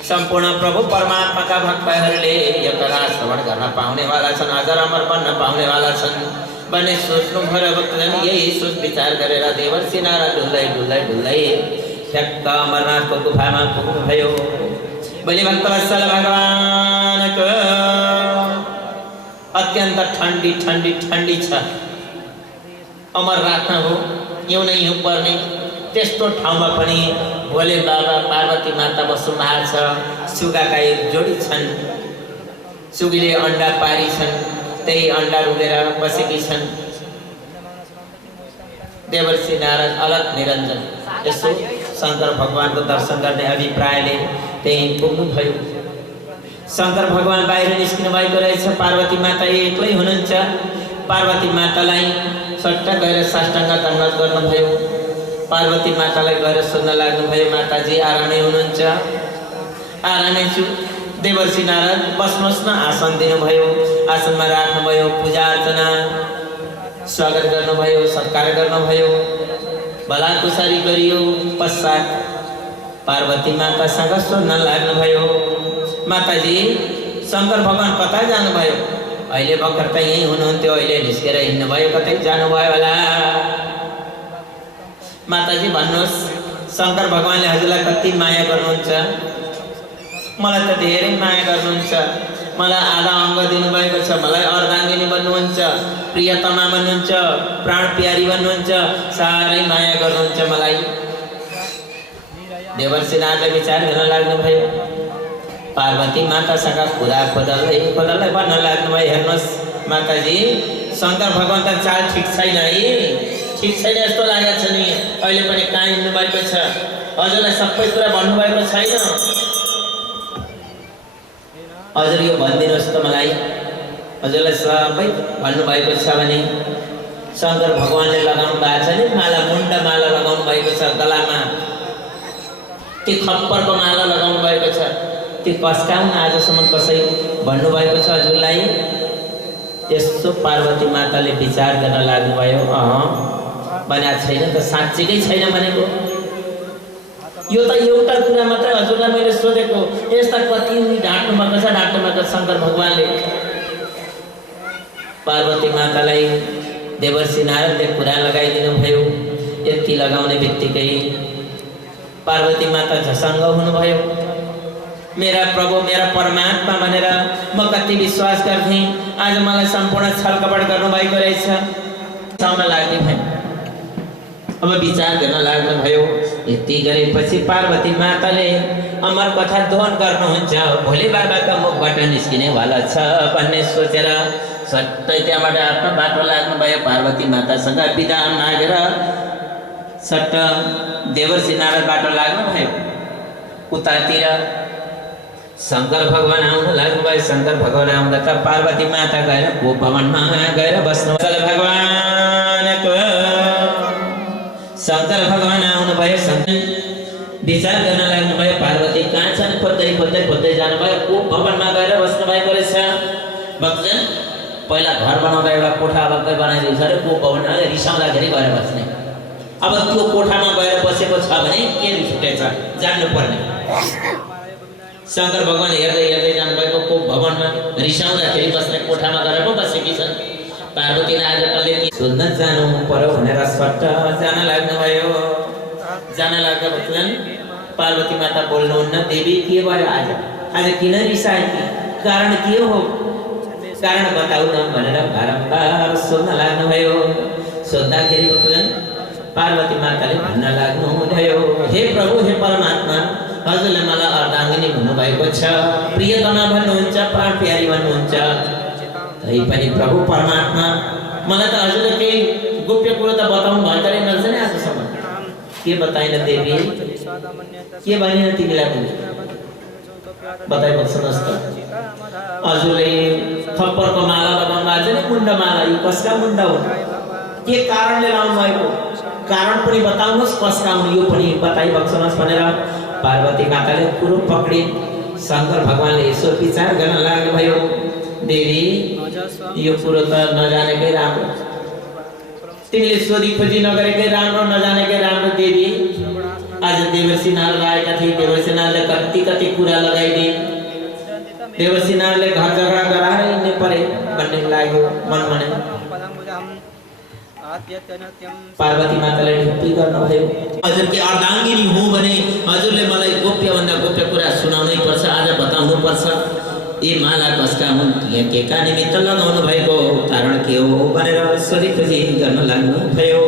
सम्पूर्ण प्रभु परमात्माका भक्तहरूले यो कथा श्रवण गर्न पाउनेवाला छन्, अझ अमर बन्न पाउनेवाला छन् भन्ने सोच्नुभयो। भक्तजन यही सोच विचार गरेर देवर्षि नारद डुल्दै डुल्दै डुल्दै ठ्याक्क अमरनाथको गुफामा पुग्नुभयो। बलि भक्तवत्सल भगवानको अत्यन्त ठण्डी ठण्डी ठण्डी छ, अमरनाथ हो, हिउँ हिउँ पर्ने त्यस्तो ठाउँमा पनि भोले बाबा पार्वती माता बस्नु भएको छ। सुगाका एक जोडी छन्, सुगीले अन्डा पारी छन्, त्यही अन्डा रुगेर बसेकी छन्। देवर्षि नारद अलग निरञ्जन यसो शङ्कर भगवानको दर्शन गर्ने अभिप्रायले त्यही पुग्नुभयो। शङ्कर भगवान बाहिर निस्किनु भएको रहेछ, पार्वती माता एक्लै हुनुहुन्छ। पार्वती मातालाई सट्ट गएर साष्टाङ्ग दण्डवत गर्नुभयो। पार्वती मातालाई गएर सोध्न लाग्नुभयो, माताजी आरामै हुनुहुन्छ? आरामै छु। देवर्षि नारद बस्नुहोस् न, आसन दिनुभयो, आसनमा राख्नुभयो, पूजा अर्चना स्वागत गर्नुभयो, सत्कार गर्नुभयो, भलाकुसारी गरियो। पश्चात पार्वती मातासँग सोध्न लाग्नुभयो, माताजी शङ्कर भगवान कता जानुभयो? अहिले भर्खर त यहीँ हुनुहुन्थ्यो, अहिले निस्केर हिँड्नुभयो, कतै जानुभयो होला? माताजी भन्नुहोस्, शङ्कर भगवानले हजुरलाई कति माया गर्नुहुन्छ? मलाई त धेरै माया गर्नुहुन्छ, मलाई आधा अङ्ग दिनुभएको छ, मलाई अर्धाङ्गिनी भन्नुहुन्छ, प्रियतमा भन्नुहुन्छ, प्राण प्यारी भन्नुहुन्छ, साह्रै माया गर्नुहुन्छ मलाई। देवर्षि नारदले विचार गर्न लाग्नुभयो। पार्वती मातासँग कुरा खोदल्दै खोदल्दै भन्न लाग्नुभयो, हेर्नुहोस् माताजी, शङ्कर भगवान त चाल ठिक छैन है, ठिक छैन जस्तो लागेको छ नि। अहिले पनि कहाँ हिँड्नु भएको छ? हजुरलाई सबै कुरा भन्नुभएको छैन? हजुर यो भनिदिनुहोस् त मलाई, हजुरलाई सबै भन्नुभएको छ भने शङ्कर भगवानले लगाउनु भएको छ नि माला, मुण्ड माला लगाउनु भएको छ गलामा, ती खप्परको माला लगाउनु भएको छ, ती कस्काउन आजसम्म कसै भन्नुभएको छ हजुरलाई? यसो पार्वती माताले विचार गर्न लाग्नुभयो। भनेको छैन त, साँच्चीकै छैन भनेको। यो त एउटा कुरा मात्रै हजुरलाई मैले सोधेको, यस्ता कति ढाँट्नु भएको छ, ढाँट्नु भएको शङ्कर भगवानले। पार्वती मातालाई देवर्षि नारदले कुरा लगाइदिनु भयो। यति लगाउने बित्तिकै पार्वती माता झसङ्ग हुनुभयो। मेरा प्रभु, मेरा परमात्मा भनेर म कति विश्वास गर्थेँ, आज मलाई सम्पूर्ण छलकपट गर्नुभएको रहेछ। साउन लाग्ने भयो। अब विचार गर्न लाग्नुभयो। यति गरेपछि पार्वती माताले अमर कथा दोहन गर्नुहुन्छ। भोलि बाबाका मुखबाट निस्किनेवाला छ भन्ने सोचेर सट्टै त्यहाँबाट आफ्नो बाटो लाग्नुभयो। पार्वती मातासँग बिदा मागेर सट्ट देवर्षि नारद बाटो लाग्नुभयो। उतातिर शङ्कर भगवान आउन लाग्नुभयो। शङ्कर भगवान आउँदा त पार्वती माता गएर गो भवनमा गएर बस्नु। भगवानको शङ्कर भगवान आउनुभयो। विचार गर्न लाग्नुभयो। पार्वती कहाँ छन् खोज्दै खोज्दै खोज्दै जानुभयो। को भवनमा गएर बस्नु भएको रहेछ। भक्तजन पहिला घर बनाउँदा एउटा कोठा अलग्गै बनाइदिन्छ अरे को भवनमा रिसाउँदाखेरि गएर बस्ने। अब त्यो कोठामा गएर बसेको छ भने के रिस उठेछ जान्नु पर्ने। शङ्कर भगवान हेर्दै हेर्दै जानुभएको को भवनमा रिसाउँदाखेरि बस्ने कोठामा गएर पो बसेकी छन्। पार्वतीले आज कसले सोध्न जानु पर्यो भनेर सट्ट जान लाग्नुभयो। जान लाग्दा भक्तजन पार्वती माता बोल्नुहुन्न, देवी के भयो आज किन रिसाए? कारण के हो? कारण बताउ न भनेर बारम्बार सोध्न लाग्नुभयो। सोद्धाखेरि भक्तजन पार्वती माताले भन्न लाग्नुभयो, हे प्रभु, हे परमात्मा, हजुरले मलाई अर्धाङ्गिनी भन्नुभएको छ, प्रियतमा भन्नुहुन्छ, प्राण प्यारी भन्नुहुन्छ। तैपनि प्रभु परमात्मा मलाई त हजुरले केही गोप्य कुरो त बताउनु भएको रहेछ नि आजसम्म। के बताइन देवी? के भनिन तिमीलाई? बताइबक्सनुहोस् त। हजुरले खप्परको माला लगाउनु भएको छ नि, मुण्ड माला। यी कसका मुण्ड हुन्? के कारणले लाउनु भएको? कारण पनि बताउनुहोस्, कसका हुन् यो पनि बताइबक्सनुहोस् भनेर पार्वती माताले कुरो पक्रिन्। शङ्कर भगवानले यसो विचार गर्न लाग्नुभयो, देवी यो कुरो त नजानेकै राम्रो, तिमीले सोधी खोजी नगरेकै राम्रो, नजानेकै राम्रो। देवी आज देवर्षि नारद आएका थिए। देवर्षि नारदले कति कति कुरा लगाइदिए। देवर्षि नारदले घर झगडा गराएर हिँड्ने परे भन्ने लाग्यो मनमा नै। पार्वती माताले ढुक्की गर्नुभयो, हजुरकी अर्धाङ्गिनी हुँ भने हजुरले मलाई गोप्यभन्दा गोप्य कुरा सुनाउनै पर्छ, आज बताउनु पर्छ। यी माला कसका हुन्, के का निमित्त लगाउनु भएको, कारण के हो भनेर सोधी खोजी गर्न लाग्नुभयो।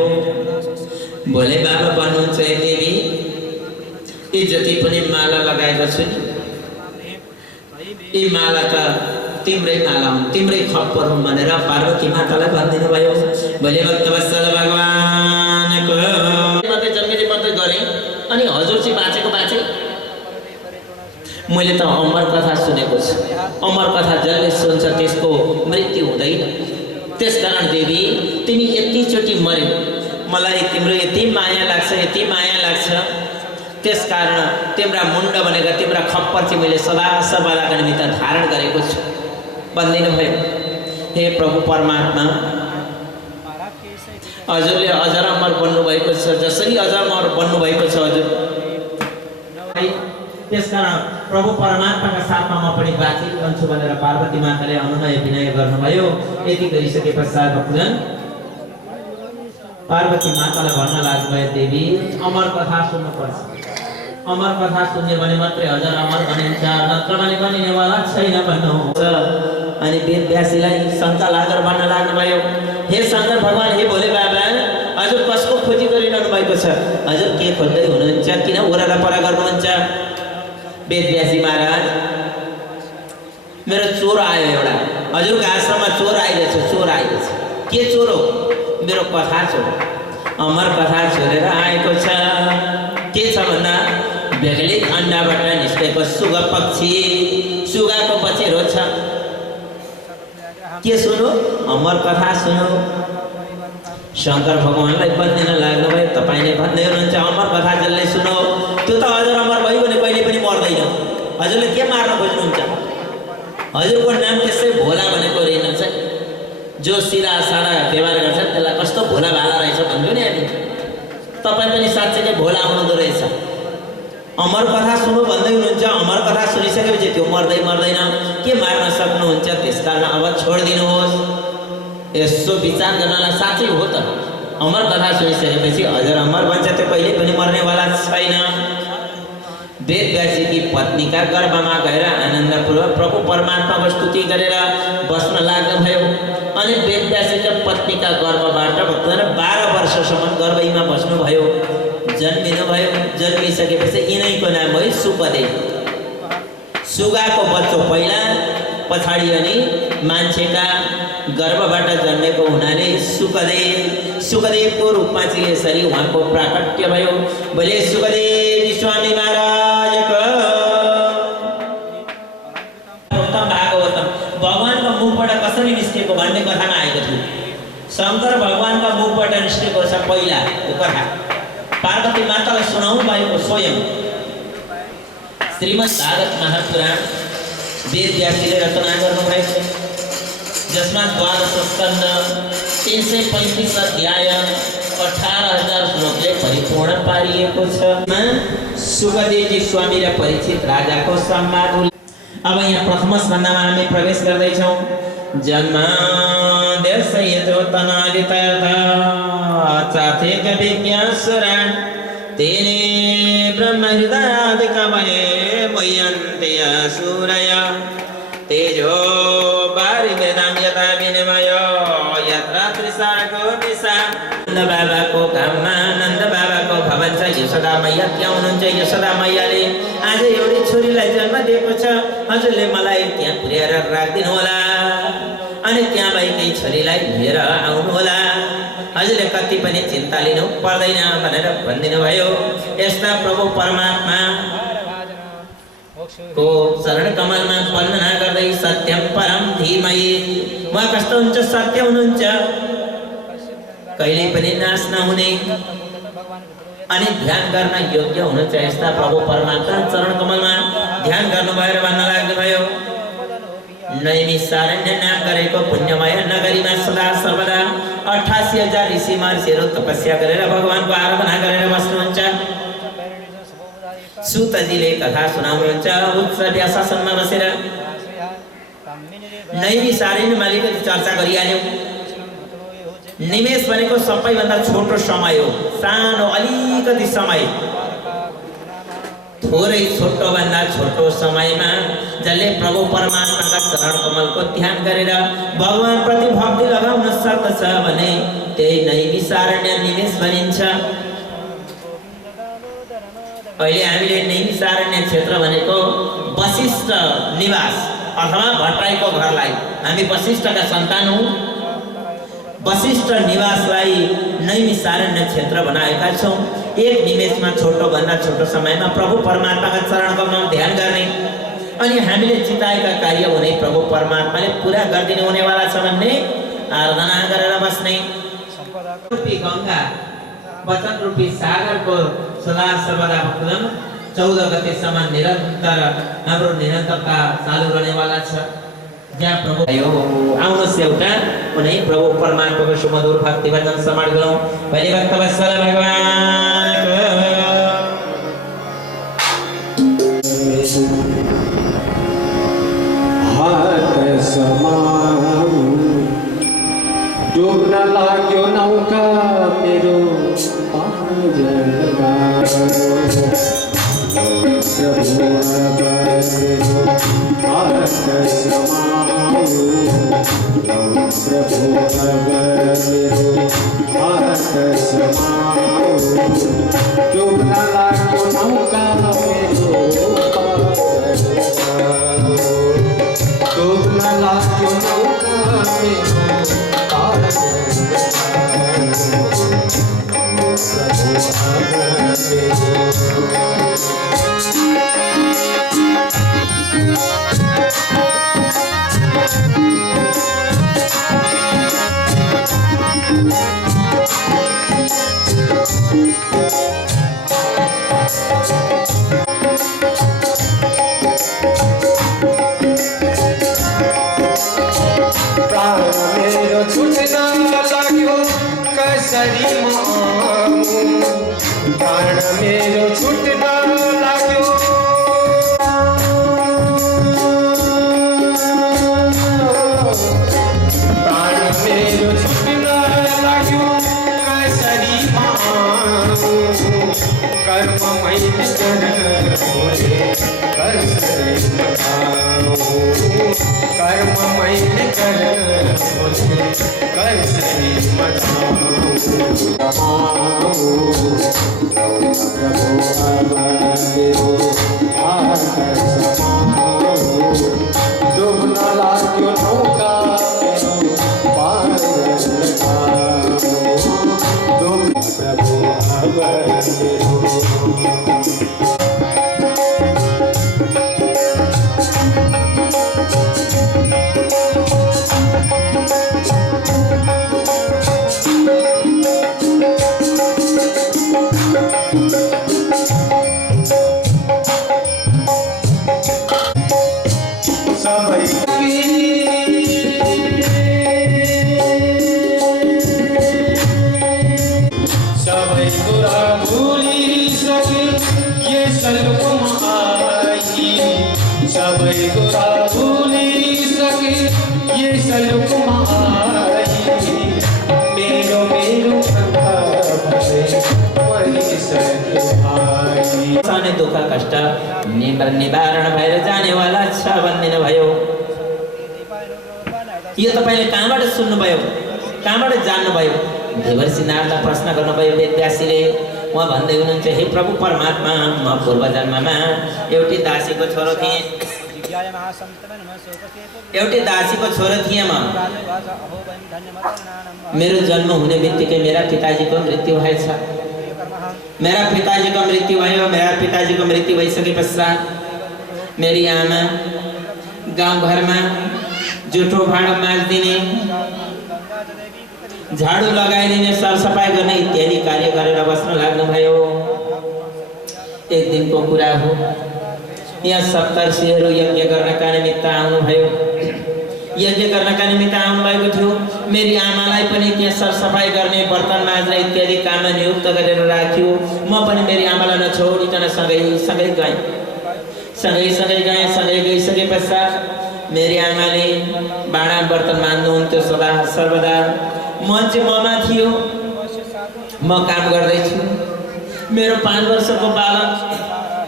भोले बाबा भन्नुहुन्छ, हे देवी, यी जति पनि माला लगाएको छु नि, यी माला त तिम्रै माला हुन्, तिम्रै खप्पर हुन् भनेर पार्वती मातालाई भनिदिनु भयो। भोले भक्तवत्सल भगवानको मात्रै जन्मिँदै मात्रै गरेँ अनि हजुर चाहिँ बाँचेको बाँचे। मैले त अमर कथा सुनेको छु, अमर कथा जसले सुन्छ त्यसको मृत्यु हुँदैन। त्यसकारण देवी तिमी यतिचोटि मर्यौ, मलाई तिम्रो यति माया लाग्छ, यति माया लाग्छ। त्यसकारण तिम्रा मुण्ड भनेका तिम्रा खप्पर चाहिँ मैले सदा सर्वदाका निमित्त धारण गरेको छु भन्दिनु भयो। हे प्रभु परमात्मा, हजुरले अजर अमर बन्नुभएको छ, जसरी अजर अमर बन्नुभएको छ हजुर। त्यसकारण प्रभु परमात्माका साथमा म पनि बाँचिरहन्छु भनेर पार्वती माताले अनुनय विनय गर्नुभयो। यति गरिसके पश्चात भक्तजन पार्वती मातालाई भन्न लाग्नुभयो, देवी अमर कथा सुन्नुपर्छ, अमर कथा सुन्ने भने मात्रै हजुर अमर बनिन्छ, नत्र भने बनिनेवाला छैन भन्नुहुन्छ। अनि वेद व्यासीलाई शङ्का लागेर भन्न लाग्नुभयो, हे शङ्कर भगवान, हे भोले बाबा, हजुर कसको खोजी गरिरहनु भएको छ? हजुर के खोज्दै हुनुहुन्छ? किन ओरा परा गर्नुहुन्छ? वेद व्यासी महाराज, मेरो चोर आयो एउटा, हजुरको आश्रममा चोर आइरहेछ, चोर आइरहेछ। के चोर हो? मेरो कथा चोर, अमर कथा छोडेर आएको छ। के छ भन्दा बेग्लित अन्डाबाट निस्केको सुगा पक्षी, सुगाको पछि रोज्छ। के सुन्नु? अमर कथा सुन्नु। शङ्कर भगवानलाई बन्दिन लाग्नुभयो, तपाईँले भन्दै हुनुहुन्छ अमर कथा जसले सुनो त्यो त हजुर अमर भयो भने कहिले पनि मर्दैन। हजुरले के मार्न खोज्नुहुन्छ? हजुरको नाम त्यसै भोला भनेको रहेनछ। जो सिधा सादा व्यवहार गर्छ त्यसलाई कस्तो भोला भाला रहेछ भन्छु नि हामी। तपाईँ पनि साँच्चै भोला हुनुहुँदो रहेछ। अमर कथा सुन्नु भन्दै हुनुहुन्छ, अमर कथा सुनिसकेपछि त्यो मर्दै मर्दैन, के मार्न सक्नुहुन्छ? त्यसकारण अब छोडिदिनुहोस्। यसो विचार गर्नलाई साँच्चै हो त, अमर कथा सुनिसकेपछि हजुर अमर भन्छ, त्यो कहिले पनि मर्नेवाला छैन। वेद व्यासीकी पत्नीका गर्भमा गएर आनन्दपूर्वक प्रभु परमात्माको स्तुति गरेर बस्न लाग्नुभयो। अनि वेदव्यासका पत्नीका गर्भबाट भक्तजन 12 वर्षसम्म गर्भैमा बस्नुभयो, जन्मिनुभयो। जन्मिसकेपछि यिनैको नाम हो सुकदेव। सुगाको बच्चो पहिला, पछाडि अनि मान्छेका गर्भबाट जन्मेको हुनाले सुकदेवको रूपमा चाहिँ यसरी उहाँको प्राकट्य भयो। बोले सुकदेव स्वामी महाराजको। भागवतम भगवानको मुखबाट कसरी निस्केको भन्ने कथामा आएको थियो। शङ्कर भगवानका मुखबाट निस्केको छ पहिला यो कथा। पार्वती मातालाई सुनाउनु भएको स्वयं श्रीमद् भागवत महापुराण वेदव्यासले रचना गर्नुभएको, जसमा 12 स्कन्द 335 अध्याय 18,000 श्लोकले परिपूर्ण पारिएको छ। सुकदेवजी स्वामी र परीक्षित राजाको संवाद। अब यहाँ प्रथम स्कन्दमा हामी प्रवेश गर्दैछौँ। जन्म देशयतो तनादितर्थ चाथेक विज्ञासुरान् तेने ब्रह्म हृदयादिकमये मुह्यन्ते असुरय तेजो बारिवेदं यथा विनिमयो यत्र त्रिसर्गो दिशा। नन्द बाबाको काममा नन्द बाबाको भवन छ। यशोदा मैया त्यहाँ हुनुहुन्छ। यशोदा मैयाले आज एउटै छोरीलाई जन्म दिएको छ, हजुरले मलाई त्यहाँ पुर्याएर राखिदिनु होला अनि त्यहाँ भएकै छोरीलाई लिएर आउनु होला, हजुरले कति पनि चिन्ता लिनु पर्दैन भनेर भनिदिनु भयो। यस्ता प्रभु परमात्मा को शरण कमलमा वन्दना गर्दै सत्यम परम धीमहि, उहाँ कस्तो हुन्छ? सत्य हुनुहुन्छ, कहिल्यै पनि नाश नहुने अनि ध्यान गर्न योग्य हुनुहुन्छ। यस्ता प्रभु परमात्मा चरण कमलमा ध्यान गर्नु भएर भन्न लाग्नुभयो। नैमिषारण्य नाम गरेको पुण्यमय नगरीमा सदा सर्वदा 88,000 ऋषि महर्षिहरू तपस्या गरेर भगवानको आराधना गरेर बस्नुहुन्छ। सुतजीले कथा सुनाउनुहुन्छ। उच्च व्यासासनमा बसेर नैमिषारण्यमा अलिकति चर्चा गरिहाल्यौँ। निमेष भनेको सबैभन्दा छोटो समय हो, सानो अलिकति समय, थोरै छोटोभन्दा छोटो समयमा जसले प्रभु परमात्माका चरण कमलको ध्यान गरेर भगवानप्रति भक्ति लगाउन सक्दछ भने त्यही नैमिषारण्य निमेष भनिन्छ। अहिले हामीले नैमिषारण्य क्षेत्र भनेको वशिष्ठ निवास अथवा भट्टराईको घरलाई, हामी वशिष्ठका सन्तान हौँ, वशिष्ठ निवासलाई नैमिषारण्य क्षेत्र बनाएका छौँ। एक निमेषमा छोटोभन्दा छोटो समयमा प्रभु परमात्माका चरण कमलमा ध्यान गर्ने अनि हामीले चिताएका कार्य हुने प्रभु परमात्माले पुरा गरिदिनु हुनेवाला छ भन्ने आराधना गरेर बस्ने। रूपी गङ्गा वचन रूपी सागरको सदा सर्वदा भक्तजन 14 गतेसम्म निरन्तर हाम्रो निरन्तरता चालु रहनेवाला छ। जहाँ प्रभु आउनुहोस् एउटा कुनै प्रभु परमात्माको सुमधुर भक्ति भजन समर्पण गरौँ। भोलि भक्त वत्सल भगवानको हात समाऊ डुब्न लाग्यो नौका मेरो पाँजलमा मेरो छुट्न लाग्यो प्राण मेरो छुट्न लाग्यो कसरी कर्म मैले कर्म मैले समाऊ प्रभु अब मेरो भार समाऊ डुब्न लाग्यो नौका मेरो पार लगाऊ डुब्न प्रभु अब मेरो सबै कुरा भुलिसके यसलुकमा आई सबै कुरा भुलिसके यसलुकमा आई मेरो मेरो सानै दुःख कष्ट निवारण भएर जानेवाला छ भनिदिनु भयो। यो तपाईँले कहाँबाट सुन्नुभयो, कहाँबाट जान्नुभयो? देवर्षि नारदलाई प्रश्न गर्नुभयो वेदव्यासले। उहाँ भन्दै हुनुहुन्छ, हे प्रभु परमात्मा, म पूर्व जन्ममा एउटी दासीको छोरो थिएँ, एउटी दासीको छोरो थिएँ म। मेरो जन्म हुने बित्तिकै मेरा पिताजीको मृत्यु भएछ। मेरा पिताजीको मृत्यु भयो। मेरा पिताजीको मृत्यु भइसके पश्चात मेरी आमा गाउँघरमा जुठो भाँडो माझ्दिने, झाडू लगाइदिने, सरसफाई गर्ने इत्यादि कार्य गरेर बस्न लाग्नुभयो। एक दिनको कुरा हो, यहाँ सप्तर्षिहरू यज्ञ गर्नका निमित्त आउनुभयो। यज्ञ गर्नका निमित्त आउनुभएको थियो। मेरी आमालाई पनि त्यहाँ सरसफाई गर्ने, बर्तन माझ्ने इत्यादि काममा नियुक्त गरेर राख्यो। म पनि मेरी आमालाई नछोडिकन सँगै गएँ। सँगै गइसके पश्चात मेरी आमाले भाँडा बर्तन माझ्नुहुन्थ्यो सदा सर्वदा। मन चाहिँ ममा थियो, म काम गर्दैछु। मेरो 5 वर्षको बालक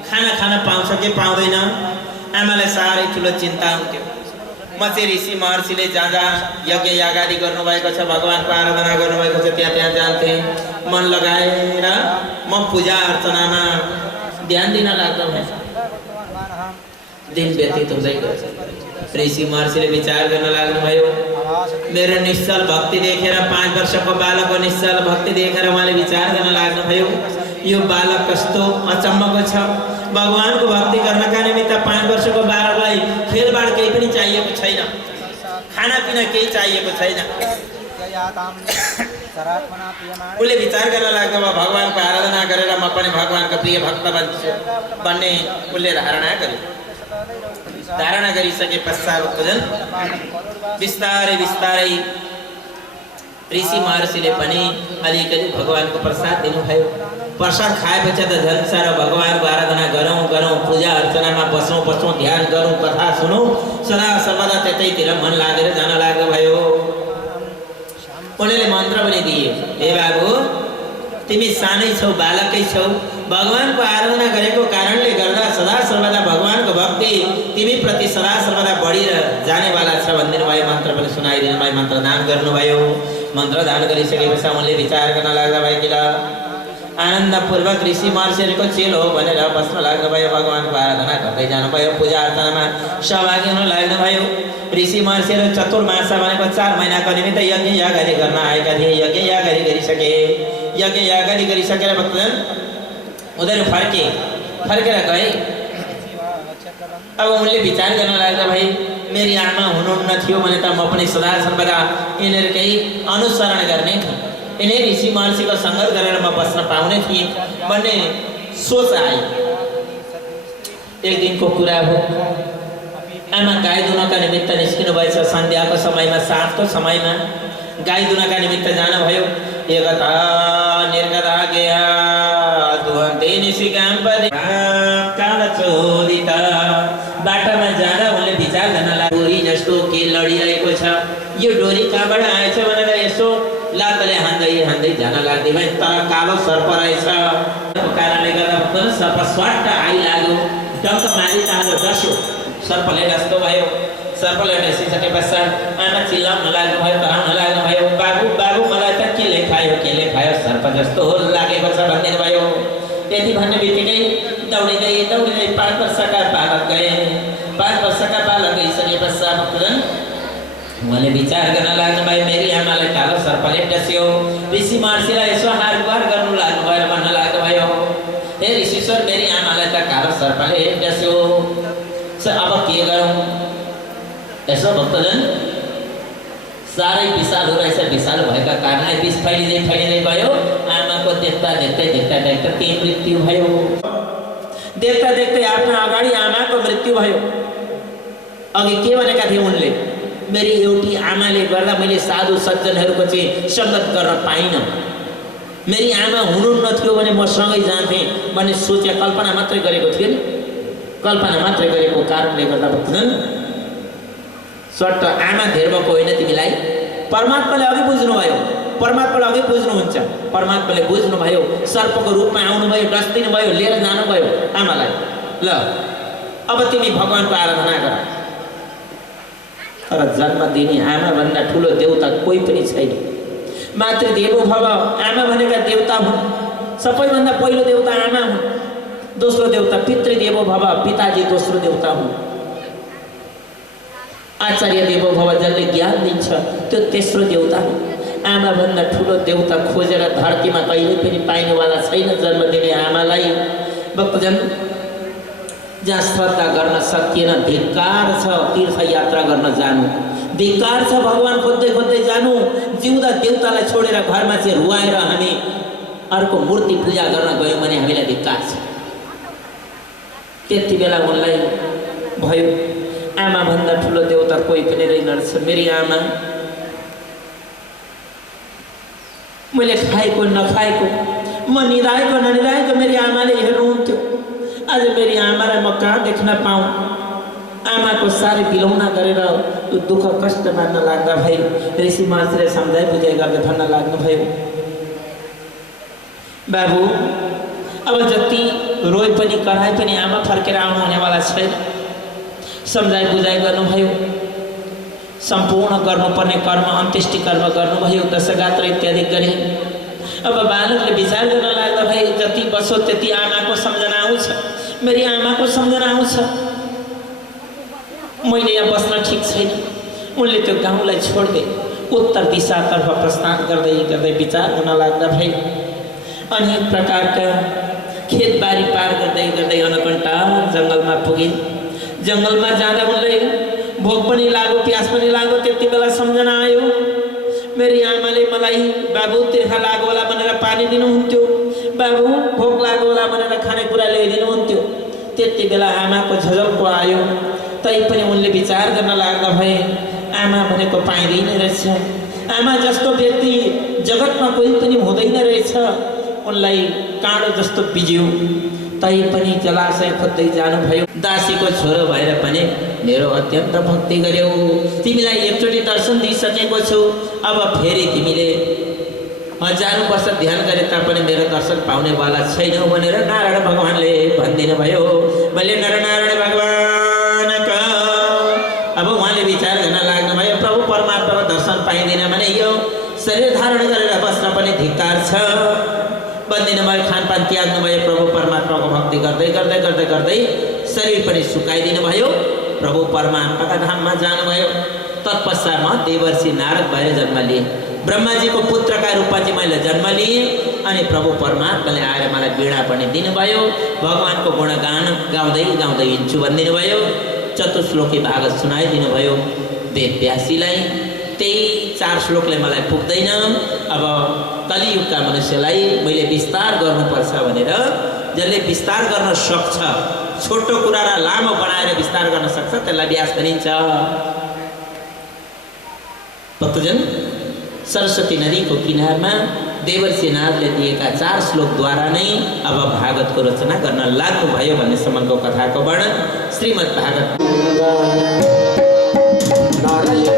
खाना खान पाउँछ कि पाउँदैन, आमालाई साह्रै ठुलो चिन्ता हुन्थ्यो। म चाहिँ ऋषि महर्षिले जहाँ यज्ञ यागादि गर्नुभएको छ, भगवानको आराधना गर्नुभएको छ, त्यहाँ जान्थेँ। मन लगाएर म पूजा अर्चनामा ध्यान दिन लाग्दो भएछ। दिन व्यतीत हुँदै गयो। ऋषि महर्षिले विचार गर्न लाग्नुभयो। मेरो निश्चल भक्ति देखेर, 5 वर्षको बालकको निश्चल भक्ति देखेर उहाँले विचार गर्न लाग्नुभयो, यो बालक कस्तो अचम्मको छ। भगवानको भक्ति गर्नका निमित्त 5 वर्षको बालकलाई खेलबाड केही पनि चाहिएको छैन, खानापिना केही चाहिएको छैन। उसले विचार गर्न लाग्यो, भगवानको आराधना गरेर म पनि भगवानको प्रिय भक्त बन्छु भन्ने उसले धारणा गर्यो। धारणा गरिसके पश्चात बिस्तारै ऋषि महर्षिले पनि अलिकति भगवानको प्रसाद दिनुभयो। प्रसाद खाएपछि त झन् साह्रो भगवानको आराधना गरौँ, पूजा अर्चनामा बसौँ, ध्यान गरौँ, कथा सुनौँ, सदा सर्वदा त्यतैतिर मन लागेर जान लाग्दो भयो। उनीहरूले मन्त्र पनि दिए, हे बाबु, तिमी सानै छौ, बालकै छौ, भगवानको आराधना गरेको कारणले गर्दा सदा सर्वदा भगवानको भक्ति तिमी प्रति सदा सर्वदा बढी जानेवाला छ भनिदिनु भयो। मन्त्र पनि सुनाइदिनु भयो, मन्त्र दान गर्नुभयो। मन्त्र दान गरिसकेपछि उनले विचार गर्न लाग्दा भयो कि आनन्दपूर्वक ऋषि महर्षिहरूको चेलो हो भनेर बस्न लाग्नुभयो। भगवानको आराधना गर्दै जानुभयो, पूजा अर्चनामा सहभागी हुन लाग्नुभयो। ऋषि महर्षिहरू चतुर्मास भनेको 4 महिनाको निमित्त यज्ञ यागादि गर्न आएका थिए। यज्ञ यागादि गरिसकेर भक्तजन उनीहरू फर्केर गए। अब उनले विचार गर्न लाग्दा भाइ, मेरी आमा हुनुहुन्न थियो भने त म पनि सदा सर्वदा यिनीहरूकै अनुसरण गर्ने थिएँ, यिनै ऋषि महर्षिको सङ्गत गरेर म बस्न पाउने थिएँ भन्ने सोच आयो। एक दिनको कुरा हो, आमा गाई दुनका निमित्त निस्किनु भएछ। सन्ध्याको समयमा, साँझको समयमा गाई दुनका निमित्त जानुभयो। एकता निर्गता गया दुहन्ते निसिकाम पदे काला चोदिता। बाटामा जाँदा उनले विचार गर्न लाग्यो, डोरी जस्तो के लडिरहेको छ, यो डोरी कहाँबाट आएछ भनेर यसो लातले हान्दै जान लाग्दै भए। तर कालो सर्प रहेछ, कारणले गर्दा सर्प स्वाट आइलाग्यो। डङ्क मारिचाल्यो डस्यो सर्पले डस्दो भयो सर्पले डसिसके पश्चात आमा चिल्लाउन लाग्नुभयो कराउन लाग्नुभयो बाबु बाबु मलाई त केले खायो सर्प जस्तो लागेको छ भनिदिनु भयो त्यति भन्ने बित्तिकै दौडिँदै 5 वर्षका बालक गए 5 वर्षका बालक गइसके पश्चात उहाँले विचार गर्न लाग्नुभयो मेरी आमालाई कालो सर्पले डस्यो ऋषि महर्षिलाई यसो हार गुहार गर्नु लाग्नुभयो भन्न लाग्नुभयो हे ऋषिश्वर मेरी आमालाई त कालो सर्पले डस्यो अब के गरौँ यसो भक्तजन साह्रै विषालु रहेछ विषालु भएका कारणले विष फैलिँदै गयो आमाको देख्दा त्यही मृत्यु भयो देख्दै आफ्नो अगाडि आमाको मृत्यु भयो अघि के भनेका थिए उनले मेरी एउटी आमाले गर्दा मैले साधु सज्जनहरूको चाहिँ सङ्गत गर्न पाइनँ मेरी आमा हुनुहुन्न थियो भने म सँगै जान्थेँ भन्ने सोचे कल्पना मात्रै गरेको थिएँ कल्पना मात्रै गरेको कारणले गर्दा भक्तजन सट्ट आमा धेर्वको होइन तिमीलाई परमात्माले अघि बुझ्नुभयो परमात्माले अघि बुझ्नुहुन्छ परमात्माले बुझ्नुभयो सर्पको रूपमा आउनुभयो डस्दिनु भयो लिएर जानुभयो आमालाई ल अब तिमी भगवानको आराधना गर तर जन्म दिने आमाभन्दा ठुलो देवता कोही पनि छैन मातृदेवो भव आमा भनेका देवता हुन् सबैभन्दा पहिलो देवता आमा हुन् दोस्रो देवता पितृदेवो भव पिताजी दोस्रो देवता हुन् आचार्य देवो भव जसले ज्ञान दिन्छ त्यो तेस्रो देवता हो आमाभन्दा ठुलो देवता खोजेर धरतीमा कहिले पनि पाइनेवाला छैन जन्म दिने आमालाई भक्तजन जहाँ श्रद्धा गर्न सकिएन धिक्कार छ तीर्थयात्रा गर्न जानु धिक्कार छ भगवान खोज्दै जानु जिउँदा देवतालाई छोडेर घरमा चाहिँ रुवाएर हामी अर्को मूर्ति पूजा गर्न गयौँ भने हामीलाई धिक्कार छ त्यति बेला उनलाई भयो आमाभन्दा ठुलो देवता कोही पनि रहेनछ मेरी आमा मैले खाएको नखाएको म निधाएको ननिधाएको मेरी आमाले हेर्नुहुन्थ्यो आज मेरी आमालाई म कहाँ देख्न पाऊँ आमाको साह्रै बिलौना गरेर दुःख कष्ट मान्न लाग्दा भए ऋषि महर्षिले सम्झाइ बुझाइ गर्दै भन्न लाग्नुभयो बाबु अब जति रोए पनि कराए पनि आमा फर्केर आउनु हुनेवाला छैन सम्झाइ बुझाइ गर्नुभयो सम्पूर्ण गर्नुपर्ने कर्म अन्त्येष्टि कर्म गर्नुभयो दशगात्र इत्यादि गरे अब बालकले विचार गर्न लाग्दा भए जति बसो त्यति आमाको सम्झना आउँछ मेरी आमाको सम्झना आउँछ मैले यहाँ बस्न ठिक छैन उनले त्यो गाउँलाई छोड्दै उत्तर दिशातर्फ प्रस्थान गर्दै विचार गर्न लाग्दा भए अनेक प्रकारका खेतबारी पार गर्दै अनकन्टा जङ्गलमा पुगे जङ्गलमा जाँदा उनले भोक पनि लाग्यो प्यास पनि लाग्यो त्यति बेला सम्झना आयो मेरी आमाले मलाई बाबु तिर्खा लाग्यो होला भनेर पानी दिनुहुन्थ्यो बाबु भोक लाग्यो होला भनेर खानेकुरा ल्याइदिनुहुन्थ्यो त्यति बेला आमाको झझल्को आयो तैपनि उनले विचार गर्न लाग्दा भए आमा भनेको पाइँदैन रहेछ आमा जस्तो व्यक्ति जगतमा कोही पनि हुँदैन रहेछ उनलाई काँडो जस्तो बिज्यो तैपनि जलाशय खोज्दै जानुभयो दासीको छोरो भएर पनि मेरो अत्यन्त भक्ति गर्यौ तिमीलाई एकचोटि दर्शन दिइसकेको छु अब फेरि तिमीले हजारौं वर्ष ध्यान गरे तापनि मेरो दर्शन पाउनेवाला छैनौ भनेर नारायण भगवानले भनिदिनु भयो मैले नारायण भगवानका अब उहाँले विचार गर्न लाग्नुभयो प्रभु परमात्माको दर्शन पाइँदैन भने यो शरीर धारण गरेर बस्न पनि धिक्कार छ बन्दिनु भयो खानपान त्याग्नु भयो प्रभु परमात्माको भक्ति गर्दै शरीर पनि सुकाइदिनु भयो प्रभु परमात्माका धाममा जानुभयो तत्पश्चातमा देवर्षि नारद भएर जन्म लिए ब्रह्माजीको पुत्रका रूपमा चाहिँ मैले जन्म लिएँ अनि प्रभु परमात्माले आएर मलाई वीणा पनि दिनुभयो भगवानको गुणगान गाउँदै हिँड्छु भनिदिनु भयो चतुश्लोकी भागवत सुनाइदिनु भयो वेदव्यासीलाई त्यही 4 श्लोकले मलाई पुग्दैन अब कलियुगका मनुष्यलाई मैले विस्तार गर्नुपर्छ भनेर जसले विस्तार गर्न सक्छ छोटो कुरालाई लामो बनाएर विस्तार गर्न सक्छ त्यसलाई व्यास भनिन्छ भक्तजन सरस्वती नदीको किनारमा देवर्षि नारदले दिएका 4 श्लोकद्वारा नै अब भागवतको रचना गर्न लाग्नुभयो भन्ने सम्मको कथाको वर्णन श्रीमद् भागवत नारायण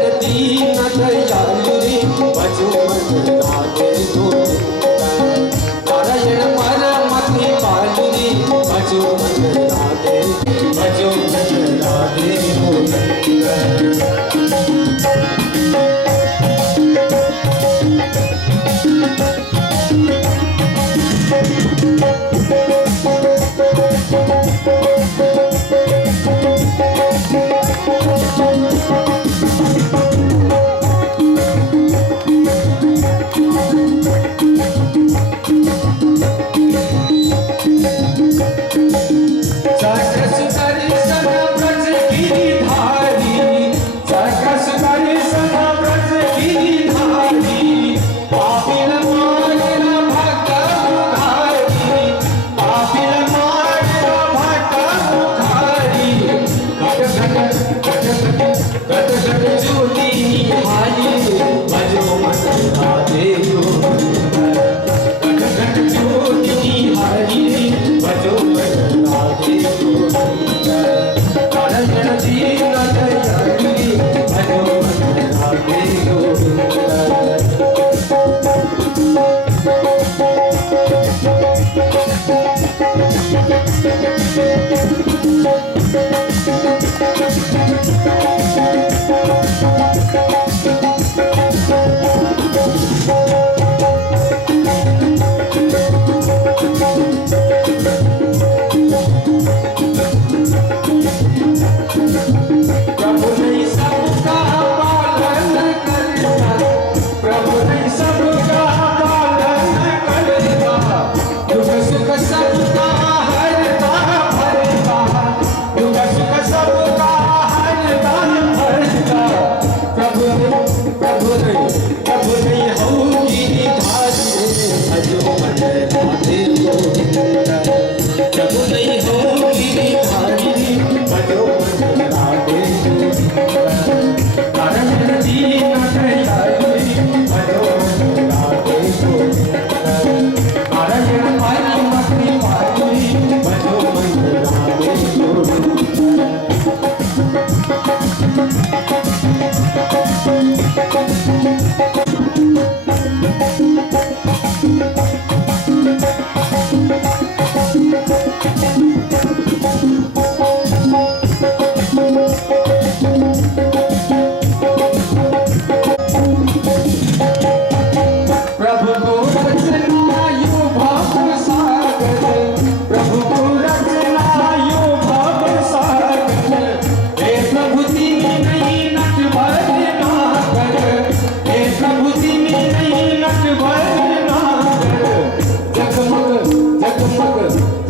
जगमग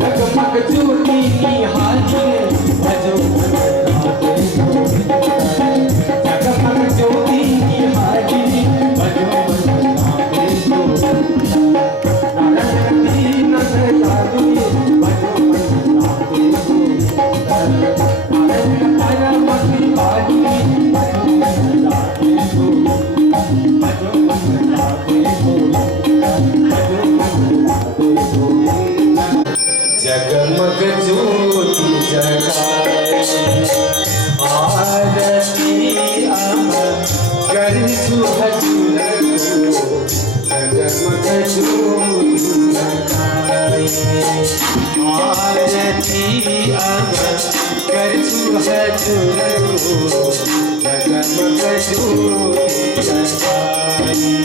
जगमग ज्योति निहारी भजो मन राधे जगमग ज्योति निहारी भजो मन राधे नारायणी नगर जादू भजो मन राधे नारायण मती बारी भजो मन राधे भजो मन राधे जगमग ज्योति जगाए आरती अब करछु हजूर को जगमग ज्योति जगाए आरती अब करछु हजूर को जगमग ज्योति जगाए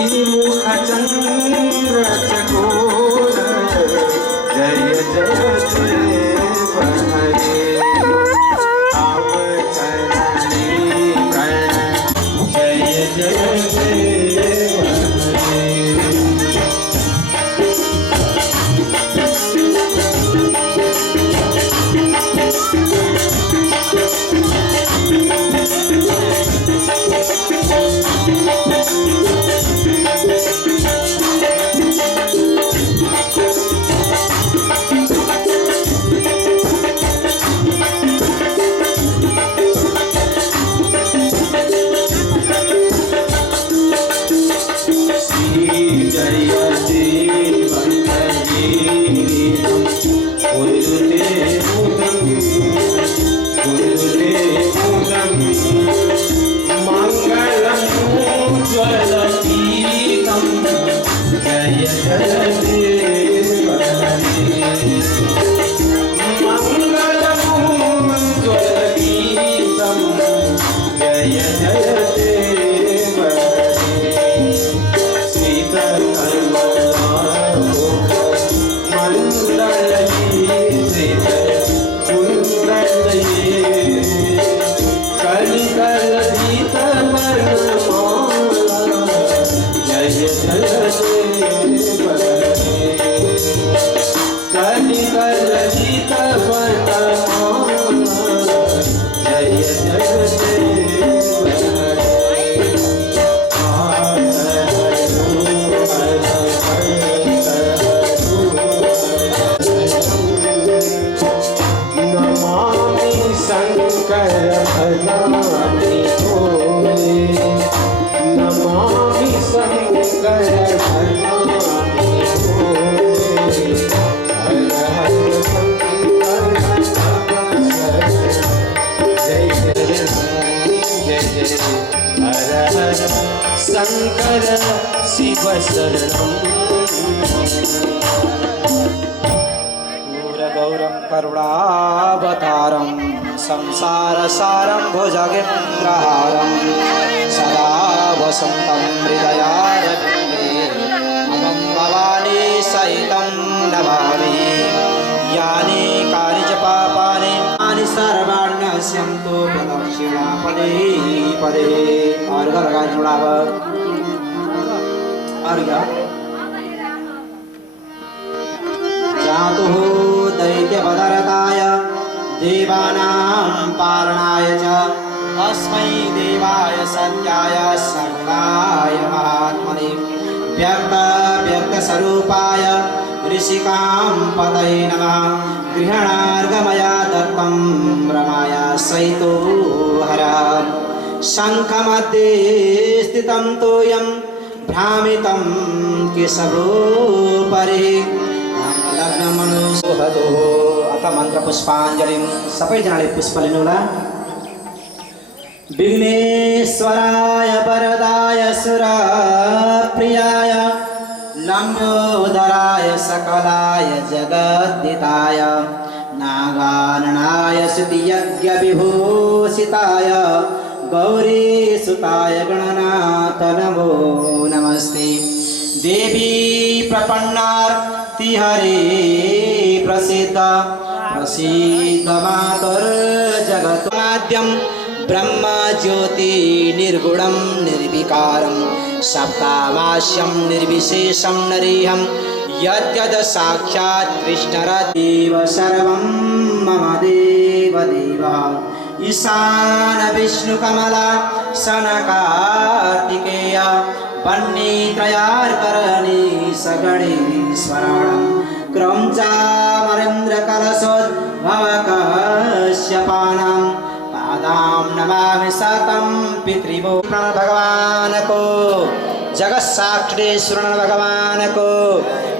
मुख चंद्र चकोर जय जय देव हरे आप चरणी कर्ण जय जय देव हरे शंकर शिव शरणं गौरं करुणावतारं संसारसारं भुजगेन्द्रहारं सदा वसन्तं हृदयारविन्दे अहं भवानी सहितं नमामि यानि कानि च पापानि यानि सर्वाणि नश्यन्तु प्रदक्षिणापदे पदे अर्घ लगाइ जोडाव अर्घ जातुः दैत्यवदरताय देवानां पालनाय च तस्मै देवाय सत्याय सर्वाय महात्मने व्यक्तस्वरूपाय ऋषिकां पतये नमः गृहणार्घमया दत्तं रमाया सहितो हरः शङ्खमध्ये स्थितं तोयं भ्रामितं केशवोपरि लग्नमनुसोहतो अथ मन्त्रपुष्पाञ्जलिं सबैजनाले पुष्प लिनुहोला विघ्नेश्वराय वरदाय सुरप्रियाय लम्बोदराय सकलाय जगद्दिताय नागाननाय स्तुतियज्ञविभूषिताय गौरीसुताय गणनाथ नमो नमस्ते देवी प्रपन्नार्तिहरे प्रसीद मातुर्जगत्माद्यं ब्रह्म ज्योति निर्गुणं निर्विकारं सप्तामास्यं निर्विशेषं नरेहं यद्यद् साक्षात् कृष्णरदेव सर्वं मम देवदेव ईशान विष्णुकमला सनकार्तिकेय वह्नित्रयार्करणी सगणेश्वराणं क्रौञ्चामरेन्द्रकलशोद्भवकश्यपानां पादां नमामि शतं पितृभो भगवान को जगत्साक्षिणेश्वर भगवान को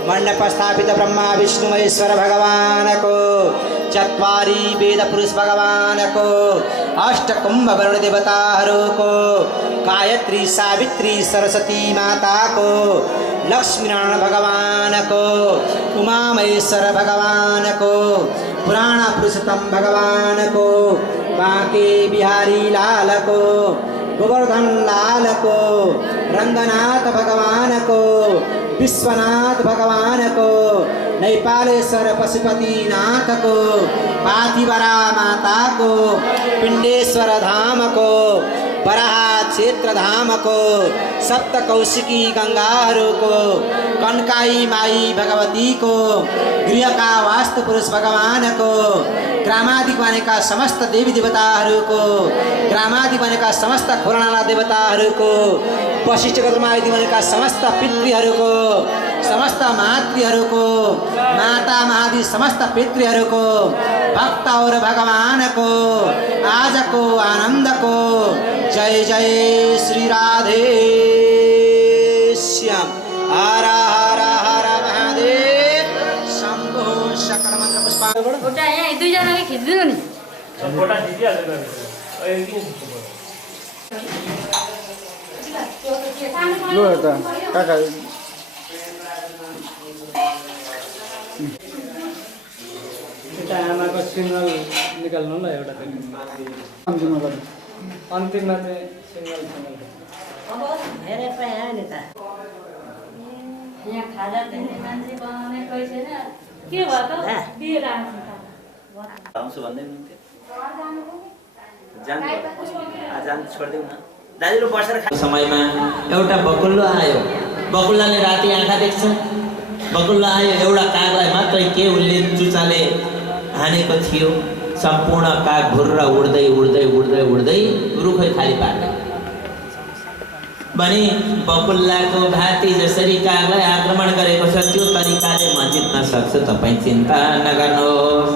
मंडप स्थापित ब्रह्मा विष्णु महेश्वर भगवान को चत्वारी वेद पुरुष भगवान को अष्ट कुंभ वरुण देवताहरू को गायत्री सावित्री सरस्वती माता को लक्ष्मी नारायण भगवान को उमा महेश्वर भगवान को पुराण पुरुषोत्तम भगवान को बांके बिहारी लाल को गोवर्धन लाल को रङ्गनाथ भगवानको विश्वनाथ भगवानको नैपालेश्वर पशुपतिनाथको पाथिभरा माताको पिण्डेश्वर धामको बराहा क्षेत्र धामको सप्तकौशिकी गङ्गाहरूको कन्काई माई भगवतीको गृहका वास्तु पुरुष भगवानको ग्रामाधिक बनेका समस्त देवी देवताहरूको ग्रामाधिक बनेका समस्त खोरणाला देवताहरूको वशिष्ठ गोत्रमादि बनेका समस्त पितृहरूको समस्त मातृहरूको माता महादि समस्त पितृहरूको भक्त और भगवानको आजको आनन्दको जय जय श्री राधे श्याम हर हर हर महादेव शम्भो सकल मन्त्र पुष्प एउटा यहाँ दुईजनाले खिच्दिनु नि फोटा खिचिहाल्नु अहिले किन लु यता काका एउटा आमाको सिग्नल निकाल्नु ल एउटा अन्तिममा चाहिँ सिग्नल हेरे पाएँ नि त यहाँ खाजा दिने मान्छे बनाउने कोही छैन के भयो त दिएर आउँछु भन्दै हुनुहुन्थ्यो जान छोडिदेऊ न दाजुले बसेर समयमा एउटा बकुल्लो आयो बकुल्लाले राति आँखा देख्छ बकुल्ला आयो एउटा कागलाई मात्रै के उसले चुचाले हानेको थियो सम्पूर्ण काग भुर्र उड्दै उड्दै उड्दै उड्दै रुखै खाली पार्ने भने बकुल्लाको घाँटी जसरी कागलाई आक्रमण गरेको छ त्यो तरिकाले म जित्न सक्छु तपाईँ चिन्ता नगर्नुहोस्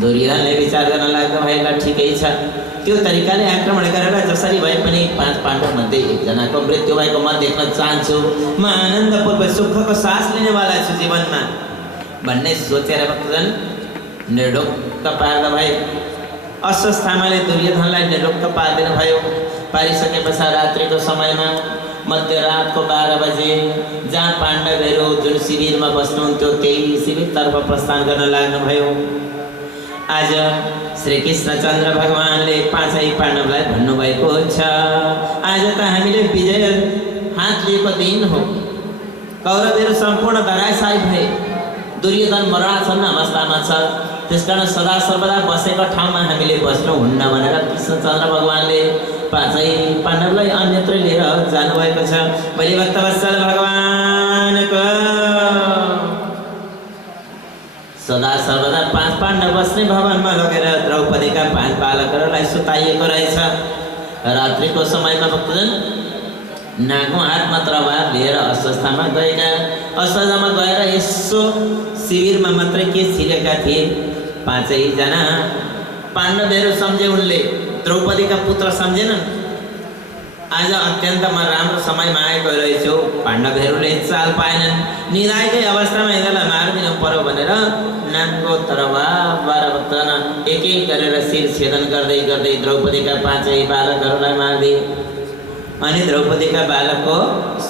दुर्योधनले विचार गर्न लाग्दा भाइ ल ठिकै छ त्यो तरिकाले आक्रमण गरेर जसरी भए पनि 5 पाण्डवमध्ये एकजनाको मृत्यु भएको म देख्न चाहन्छु म आनन्दपूर्वक सुखको सास लिनेवाला छु जीवनमा भन्ने सोचेर भक्तजन निर्ढुक्क पार्दा भए अश्वत्थामाले दुर्योधनलाई निर्ढुक्क पारिदिनु भयो पारिसके पश्चात रात्रिको समयमा मध्यरातको 12 बजे जहाँ पाण्डवहरू जुन शिविरमा बस्नुहुन्थ्यो त्यही शिविरतर्फ प्रस्थान गर्न लाग्नुभयो आज श्री कृष्णचन्द्र भगवानले पाँचै पाण्डवलाई भन्नुभएको छ आज त हामीले विजय हात लिएको दिन हो कौरवहरू सम्पूर्ण धराशायी भए दुर्योधन मरणासन्न अवस्थामा छ त्यसकारण सदा सर्वदा बसेको ठाउँमा हामीले बस्नु हुन्न भनेर कृष्णचन्द्र भगवानले पाँचै पाण्डवलाई अन्यत्र लिएर जानुभएको छ मैले भक्तवत्सल भगवानको सदा सर्वदा 5 पाण्डव बस्ने भवनमा लगेर द्रौपदीका 5 बालकहरूलाई सुताइएको रहेछ रात्रिको समयमा भक्तजन नागो हातमा तरवार लिएर अश्वत्थामा गएका अश्वत्थामा गएर यसो शिविरमा मात्रै के छिरेका थिए 5 जना पाण्डवहरू सम्झे उनले द्रौपदीका पुत्र सम्झेनन् आज अत्यन्तमा राम्रो समयमा आएको रहेछु पाण्डवहरूले चाल पाएनन् निधाएकै अवस्थामा यिनीहरूलाई मारिदिनु पर्यो भनेर नागको तरवारबाट भक्तजन एक एक गरेर शिर छेदन गर्दै गर्दै द्रौपदीका 5 बालकहरूलाई मारिदिए अनि द्रौपदीका बालकको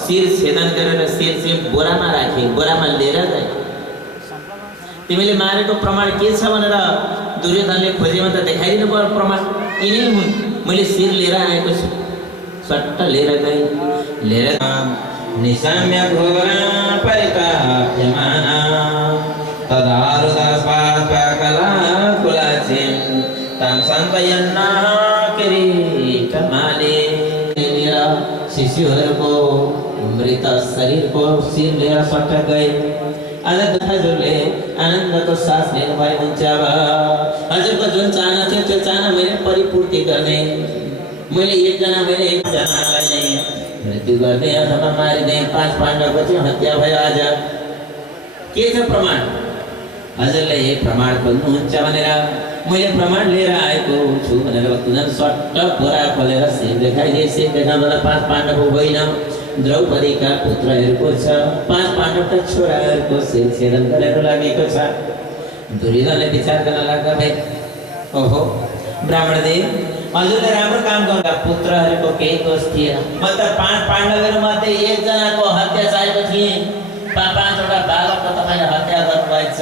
शिर छेदन गरेर शिर चाहिँ बोरामा राखे बोरामा लिएर गए तिमीले मारेको प्रमाण के छ भनेर दुर्योधनले खोजेमा त देखाइदिनु पर्यो प्रमाण यिनै हुन् मैले शिर लिएर आएको छु सट्ट लिएर गए लिएर निशाम्य घोरा परिताप्यमाना तदारुदास्पाकला कुलाचिन ताम सन्तयन्ना किरीटमाले शिशुहरूको मृत शरीरको शिर लिएर सट्ट गए आज हजुरले आनन्दको सास लिनुभयो हुन्छ अब हजुरको जुन चाहना थियो त्यो चाहना मैले परिपूर्ति गर्ने मैले एकजनालाई नै मृत्यु गर्दै अथवा मारिदिएँ 5 पाण्डवको चाहिँ हत्या भयो आज के छ प्रमाण हजुरले यही प्रमाण खोज्नुहुन्छ भनेर मैले प्रमाण लिएर आएको छु भनेर भक्तजन सट्ट बोरा खोलेर शिर देखाइदिए शिर देखाउँदा 5 पाण्डव होइन द्रौपदीका पुत्रहरूको छ 5 पाण्डवका छोराहरूको शिर छेदन गरेर लागेको छ दुर्योधनले विचार गर्न लाग्दा भाइ ओहो ब्राह्मणदेव हजुरले राम्रो काम गर्दा पुत्रहरूको केही दोष थिएन म त 5 पाण्डवहरूमध्ये एकजनाको हत्या चाहेको थिएँ 5वटा बालकको तपाईँले हत्या गर्नुभएछ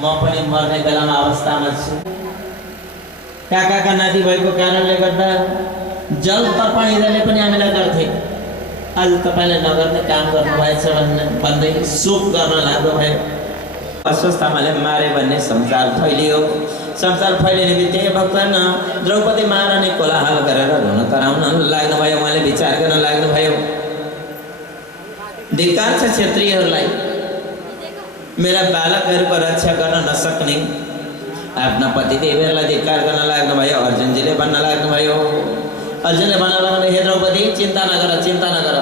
म पनि मर्ने बेलामा अवस्थामा छु काकाका नाति भएको कारणले गर्दा जल तर्पण यिनीहरूले पनि हामीलाई गर्थे आज तपाईँले नगर्ने काम गर्नुभएछ भन्दै शोक गर्न लाग्नुभयो। अस्वस्थतामाले मारे भन्ने संसार फैलियो। संसार फैलिने बित्तिकै भक्तन द्रौपदी महारानी कोलाहल गरेर रुन कराउन लाग्नुभयो। उहाँले विचार गर्न लाग्नुभयो, धिक्कार छ क्षेत्रीहरूलाई, मेरा बालकहरूको रक्षा गर्न नसक्ने। आफ्ना पतिदेवहरूलाई धिक्कार गर्न लाग्नुभयो। अर्जुनजीले भन्न लाग्नुभयो, अर्जुनले भन्न लाग्नुभयो, हे द्रौपदी चिन्ता नगर, चिन्ता नगर।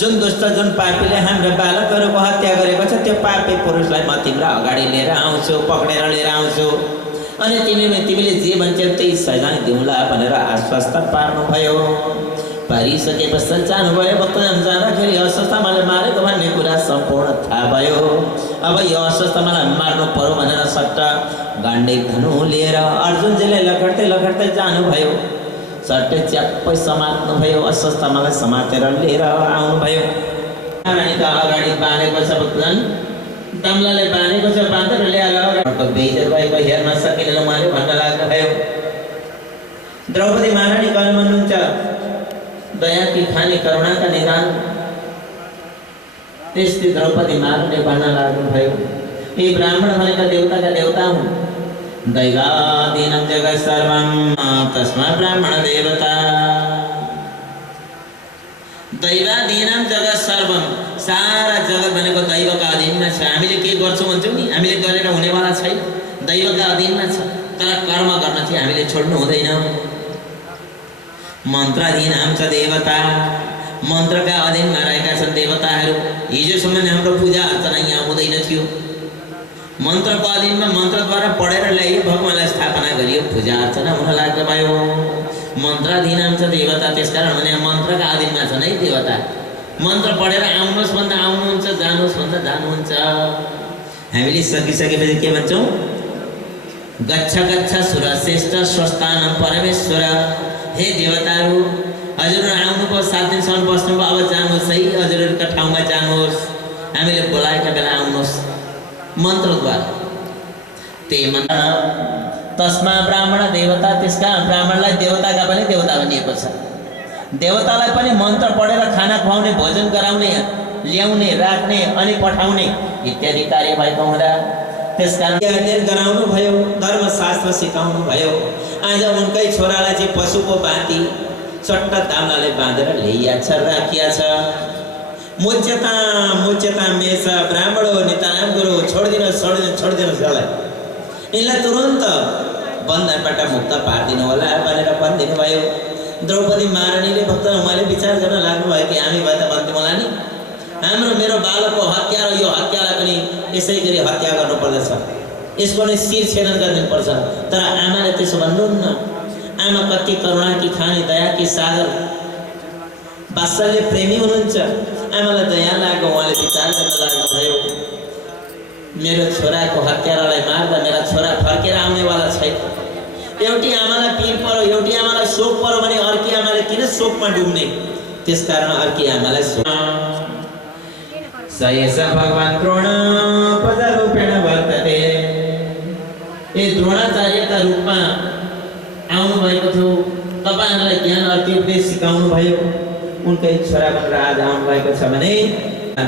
जुन दुष्ट जुन पापीले हाम्रो बालकहरूको हत्या गरेको छ त्यो पापी पुरुषलाई म तिम्रो अगाडि लिएर आउँछु, पक्रेर लिएर आउँछु, अनि तिमीले जे भन्छौ त्यही सजाय दिउँला भनेर आश्वस्त पार्नुभयो। पारिसके पश्चात जानुभयो। भक्तजन जाँदाखेरि अस्वस्थतामाले मारेको भन्ने कुरा सम्पूर्ण थाहा भयो। अब यो अस्वस्थतामालाई मार्नु पर्यो भनेर सट्ट गाण्डीव धनु लिएर अर्जुनजीले लखड्दै लखड्दै जानुभयो। सट्टै च्याप्पै समात्नुभयो। अस्वस्थतामालाई समातेर लिएर आउनुभयो। रानीका अगाडि बाँधेको छ भक्तजन, दम्लाले बाँधेको छ, बाँधेर ल्याएर बेइज्जत भएको हेर्न सकिँदैन उहाँले भन्न लाग्नुभयो। द्रौपदी महारानी गर्न भन्नुहुन्छ, दया की खानी करुणा का निदान। त्यस्तै द्रौपदी महारानीले भन्न लाग्नुभयो, यी ब्राह्मण भनेका देवताका देवता हुन्। दैवादीनं जगत् सर्वं तस्मात् ब्राह्मण देवता। दैवादीनं जगत् सर्वं, सारा जगत भनेको दैवका अधीनमा छ। हामीले के गर्छौँ भन्छौँ नि, हामीले गरेर हुनेवाला छैन, दैवका अधीनमा छ। तर कर्म गर्न चाहिँ हामीले छोड्नु हुँदैन। मन्त्राधीनां च देवता, मन्त्रका अधीनमा रहेका छन् देवताहरू। हिजोसम्म हाम्रो पूजा अर्चना यहाँ हुँदैन थियो। मन्त्रको अधीनमा मन्त्रद्वारा पढेर ल्याइयो, भगवानलाई स्थापना गरियो, पूजा अर्चना हुन लाग्नुभयो। मन्त्राधीनां च देवता, त्यसकारण भने मन्त्रका अधीनमा छन् है देवता। मन्त्र पढेर आउनुहोस् भन्दा आउनुहुन्छ, जानुहोस् भन्दा जानुहुन्छ। हामीले सकिसकेपछि के भन्छौँ, गच्छ गच्छ सुरश्रेष्ठ स्वस्थानं परमेश्वर। हे देवताहरू, हजुरहरू आउनुभयो, 7 दिनसम्म बस्नुभयो, अब जानुहोस् है, हजुरहरूका ठाउँमा जानुहोस्, हामीले बोलाएका बेला आउनुहोस् मन्त्रद्वारा। त्यही मन्त्र तस्मा ब्राह्मण देवता, त्यसका ब्राह्मणलाई देवताका पनि देवता भनिएको छ। देवतालाई पनि मन्त्र पढेर खाना खुवाउने, भोजन गराउने, ल्याउने, राख्ने अनि पठाउने इत्यादि कार्य भएको हुँदा त्यसकारण अध्ययन गराउनु भयो, धर्मशास्त्र सिकाउनु भयो। आज उनकै छोरालाई चाहिँ पशुको बाँती चट्ट दामलाले बाँधेर ल्याइया छ, राखिया छ। मुच्यता मुच्यता मेष ब्राह्मणो नितानाम गुरु, छोडिदिनुहोस् यसलाई, यिनलाई तुरन्त बन्धनबाट मुक्त पारिदिनु होला भनेर भनिदिनु भयो। द्रौपदी महारानीले भक्त उहाँले विचार गर्न लाग्नुभयो कि हामी भए त भन्थ्यौँ होला नि, मेरो बालकको हत्या र यो हत्यालाई पनि यसै गरी हत्या गर्नुपर्दछ, यसको नै शिर छेदन गरिदिनुपर्छ। तर आमाले त्यसो भन्नुहुन्न। आमा कति करुणा कि खानी, दया कि सागर, वात्सल्य प्रेमी हुनुहुन्छ। आमालाई दया लाग्यो, उहाँले विचार गर्न लाग्नुभयो, मेरो छोराको हत्यारालाई मार्दा मेरा छोरा फर्केर आउनेवाला छैन। एउटी आमालाई पीर पर्यो, एउटी आमालाई शोक पर्यो भने अर्की आमाले किन शोकमा डुब्ने? त्यसकारण अर्की आमालाई सयस भगवान द्रोण पदरूपेण वर्तते। ए द्रोणाचार्यका रूपमा आउनुभएको थियो, तपाईँहरूलाई ज्ञान अर्की उपदेश सिकाउनु भयो। उनकै छोरा भनेर आज आउनुभएको छ भने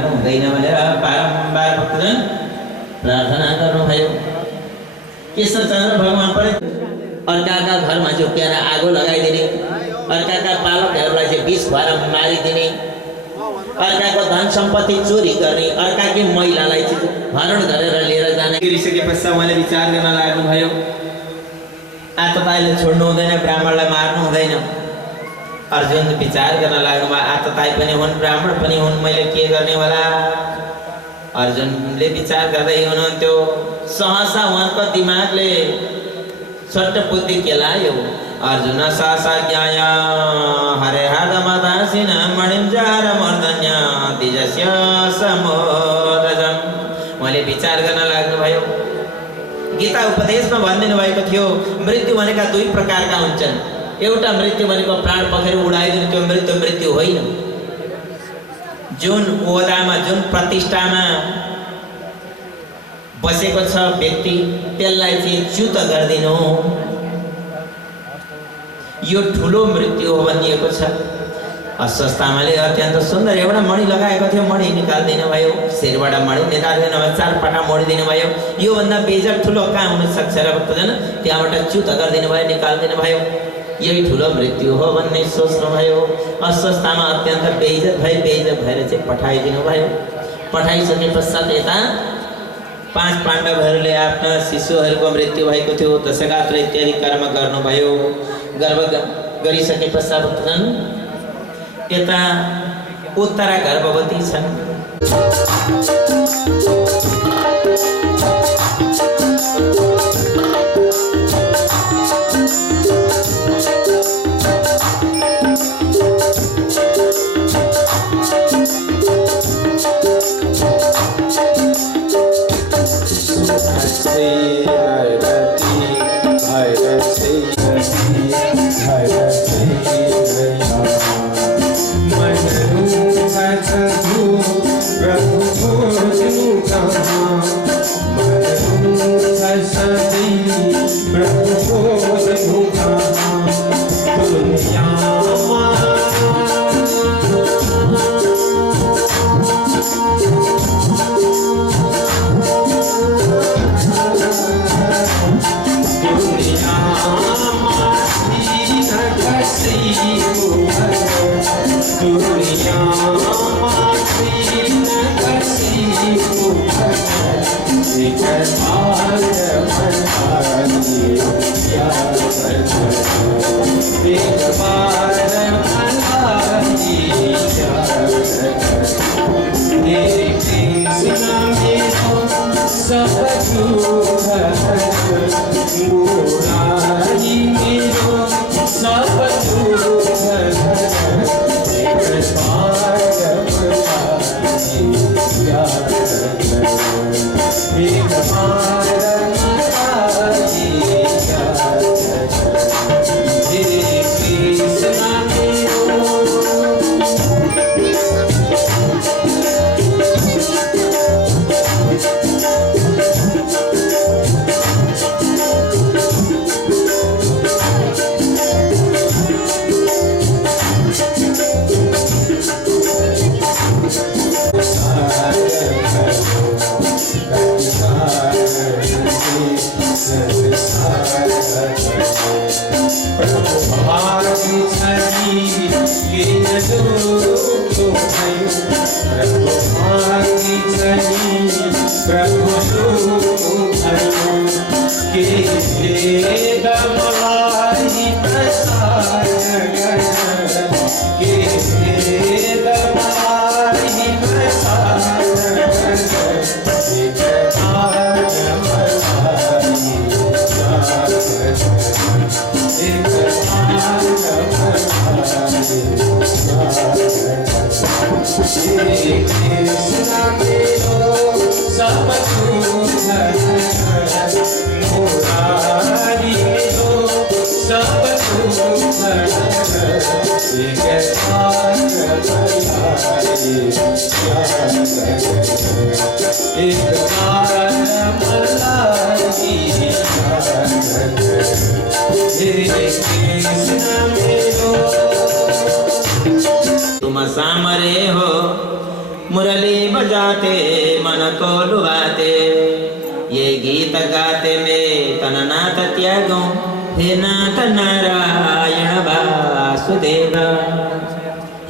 हुँदैन भनेर बारम्बार भक्तजन प्रार्थना गर्नुभयो। कृष्णचन्द्र भगवान पनि अर्काका घरमा झुक्क्याएर आगो लगाइदिने, अर्काका बालकहरूलाई चाहिँ विष खुवाएर मारिदिने, अर्काको धन सम्पत्ति चोरी गर्ने, अर्काकी महिलालाई चाहिँ हरण गरेर लिएर जाने गरिसके पश्चात उहाँले विचार गर्न लाग्नुभयो, आतताईले छोड्नु हुँदैन, ब्राह्मणलाई मार्नु हुँदैन। अर्जुन विचार गर्न लाग्नुभयो, आतताई पनि हुन्, ब्राह्मण पनि हुन्, मैले के गर्ने होला? अर्जुनले विचार गर्दै हुनुहुन्थ्यो। सहसा उहाँको दिमागले सट्ट बुद्धि केलायो। अर्जुन सहसा ज्ञाय हरे हादमदासिन मणिं जहर मर्दन्य दिजस्य समोदजम। उहाँले विचार गर्न लाग्नुभयो। गीता उपदेशमा भनिदिनु भएको थियो, मृत्यु भनेका 2 प्रकारका हुन्छन्। एउटा मृत्यु भनेको प्राण पखेर उडाइदिनु, त्यो मृत्यु होइन। जुन ओहदामा, जुन प्रतिष्ठामा बसेको छ व्यक्ति, त्यसलाई चाहिँ च्युत गरिदिनु, यो ठुलो मृत्यु हो भनिएको छ। अस्वस्थामाले अत्यन्त सुन्दर एउटा मणि लगाएको थियो, मणि निकालिदिनु भयो, शिरबाट मणि निकालिदिनु भयो, 4 पटा मोडिदिनु भयो। योभन्दा बेइज्जत ठुलो कहाँ हुन सक्छ र भक्तजन? त्यहाँबाट च्युत गरिदिनु भयो, निकालिदिनु भयो। यही ठुलो मृत्यु हो भन्ने सोच्नुभयो। अस्वस्थामा अत्यन्त बेइज्जत भएर चाहिँ पठाइदिनु भयो। पठाइसके पश्चात यता 5 पाण्डवहरूले आफ्ना शिशुहरूको मृत्यु भएको थियो, दशगात्र इत्यादि कर्म गर्नुभयो। गर्भ गरिसके पश्चात भक्तजन यता उत्तरा गर्भवती छन्। तुम सामरे हो मुरली बजाते मन को लुभाते, ये गीत गाते में तन नाथ त्यागों, हे नाथ नारायण वासुदेव।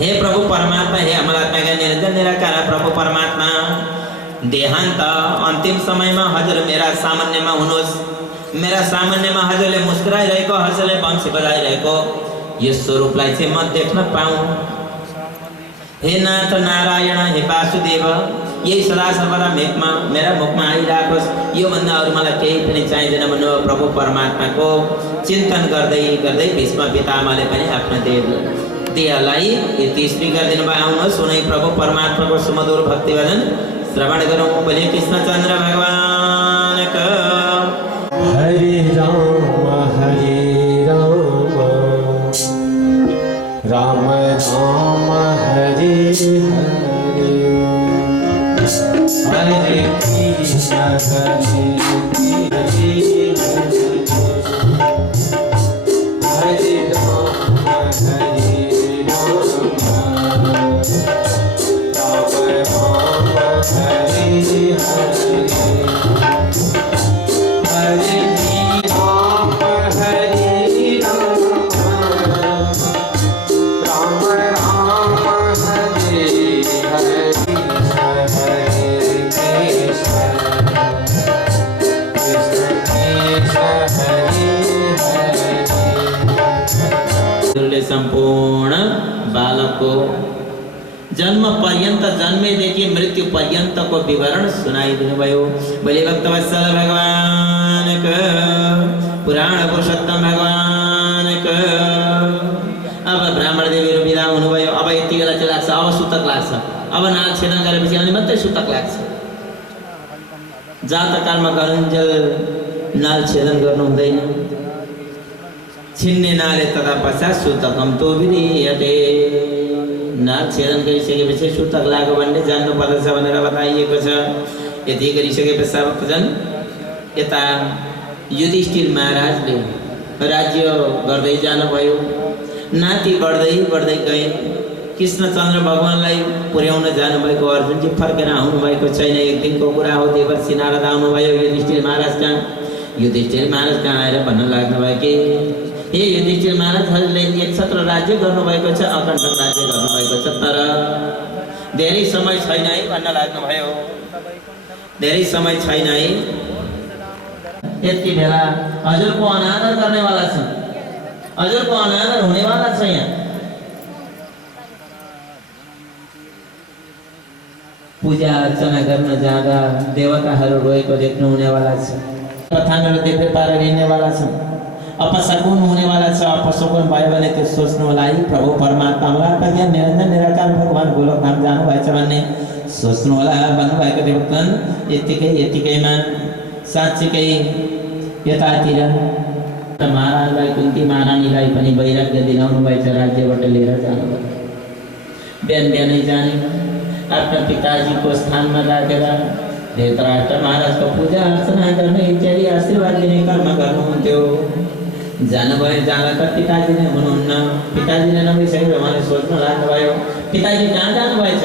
हे प्रभु परमात्मा, हे अमलात्मा का निरंजन निराकार प्रभु परमात्मा, देहांत अंतिम समय में हजुर मेरा सामान्य में हुनुहोस्। मेरा सामान्य में हजुरले मुस्कुराइरहेको, हजुरले बंशी बजाइरहेको यो स्वरूपलाई चाहिँ म देख्न पाऊँ। हे नाथ नारायण, हे वासुदेव, यही सदा सर्वदा मेरा मुखमा आइराखोस्। यो भन्दा अरु मलाई केही पनि चाहिँदैन भन्नु प्रभु परमात्माको चिन्तन गर्दै गर्दै भीष्म पितामहले पनि आफ्नो देहलाई यति स्वीकार दिनुभयो। आउनुहोस् उनै प्रभु परमात्माको सुमधुर भक्ति भजन श्रवण गरौँ। बोले कृष्णचन्द्र भगवानको। हरे राम राम राम हरे हरे, हरे कृष्ण हरे हरे राम उहाँको जन्म पर्यन्त जन्मेदेखि मृत्यु पर्यन्तको विवरण सुनाइदिनु भयो। बलि भक्तवत्सल भगवानको पुराण पुरुषोत्तम भगवानको। अब ब्राह्मण देवीहरू बिदा हुनुभयो। अब यति बेला चाहिँ लाग्छ, अब सुतक लाग्छ। अब नाग छेदन गरेपछि अनि मात्रै सुतक लाग्छ। जातकालमा गरुन्जेल नाल छेदन गर्नु हुँदैन। छिन्ने नाले तथा पश्चात सुतकम तो विधीयते। नाग छेदन गरिसकेपछि सुतक लाग्यो भन्ने जान्नु पर्दछ भनेर बताइएको छ। यति गरिसके पश्चात भक्तजन यता युधिष्ठिर महाराजले राज्य गर्दै जानुभयो। नाति बढ्दै बढ्दै गए। कृष्णचन्द्र भगवानलाई पुर्याउन जानुभएको अर्जुनजी फर्केर आउनुभएको छैन। एक दिनको कुरा हो, देवर्षि नारद आउनुभयो युधिष्ठिर महाराज कहाँ। युधिष्ठिर महाराज कहाँ आएर भन्न लाग्नुभयो कि हे युधिष्ठिर महाराजहरूले एक छत्र राज्य गर्नुभएको छ, अखण्ड राज्य गर्नुभएको छ, तर धेरै समय छैन है भन्न लाग्नुभयो। धेरै समय छैन है। यति बेला हजुरको अनादर गर्नेवाला छ, हजुरको अनादर हुनेवाला छ। यहाँ पूजा अर्चना गर्न जाँदा देवताहरू रोएको देख्नु हुनेवाला छ। कथाहरू देख्दै पारेर हिँड्नेवाला छ। अपशकुन हुनेवाला छ। अपशकुन भयो भने त्यो सोच्नु होला है प्रभु परमात्मा मलाई प्रज्ञा निरञ्जन निराकार भगवान गोलोकधाम जानुभएछ भन्ने सोच्नु होला भन्नुभएको थियो भक्तन। यतिकैमा साँच्चीकै यतातिर महाराजलाई कुन्ती महारानीलाई पनि वैराग्य दिलाउनु भएछ। राज्यबाट लिएर जानुभयो। बिहान बिहानै जाने आफ्ना पिताजीको स्थानमा राखेर धृतराष्ट्र महाराजको पूजा अर्चना गर्ने इत्यादि आशीर्वाद दिने कर्म गर्नुहुन्थ्यो। जानुभयो। जाँदा त पिताजी नै हुनुहुन्न। पिताजी नै नभइसकेर उहाँले सोच्नु लाग्नुभयो पिताजी कहाँ जानुभएछ।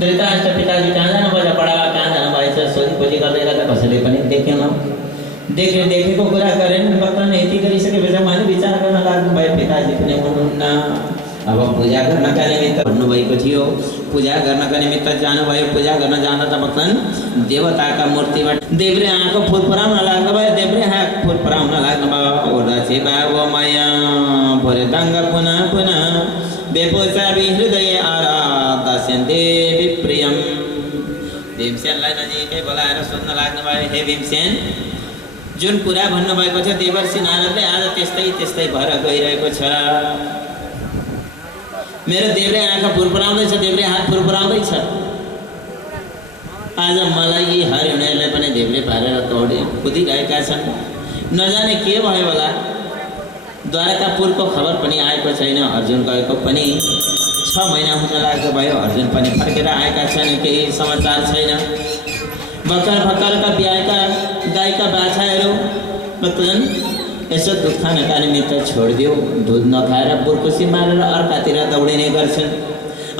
धृतराष्ट्र पिताजी कहाँ जानुभएछ, बडाबा कहाँ जानुभएछ सोधीखोजी गर्दै गर्दा कसैले पनि देखेन। देखेको कुरा गरेन। भक्तन यति गरिसकेपछि उहाँले विचार गर्न लाग्नुभयो पिताजी पनि हुनुहुन्न। अब पूजा गर्नका निमित्त भन्नुभएको थियो। पूजा गर्नका निमित्त जानुभयो। पूजा गर्न जाँदा त भक्तन देवताका मूर्तिबाट देब्रे आँखा फुरफुराउन लाग्नुभयो। देब्रे आँखा फुरफुराउन लाग्नुभयो। उर्दसी बाबो माया भोरेदाङ्ग पुनः पुनः बेपोचा हृदय आराधस्यन्ते विप्रियम। भीमसेनलाई नजिकै बोलाएर सोध्न लाग्नुभयो, हे भीमसेन जुन कुरा भन्नुभएको थियो देवर्षि नारदले आज त्यस्तै भएर गइरहेको छ। मेरो देब्रे आँखा फुरफुराउँदैछ, देब्रे हात फुरफुराउँदैछ। आज मलाई यी हरिणहरूले पनि देब्रे पारेर कुदिरहेका छन्। नजाने के भयो होला। द्वारकापुरको खबर पनि आएको छैन। अर्जुन गएको पनि 6 महिना हुन लाग्यो भयो। अर्जुन पनि फर्केर आएका छन्। केही समाचार छैन। भर्खरका ब्याएका गाईका बाछाहरू भक्तजन यसो दुध खानका निमित्त छोडिदियो। दुध नखाएर बुर्कुसी मारेर अर्कातिर दौडिने गर्छन्।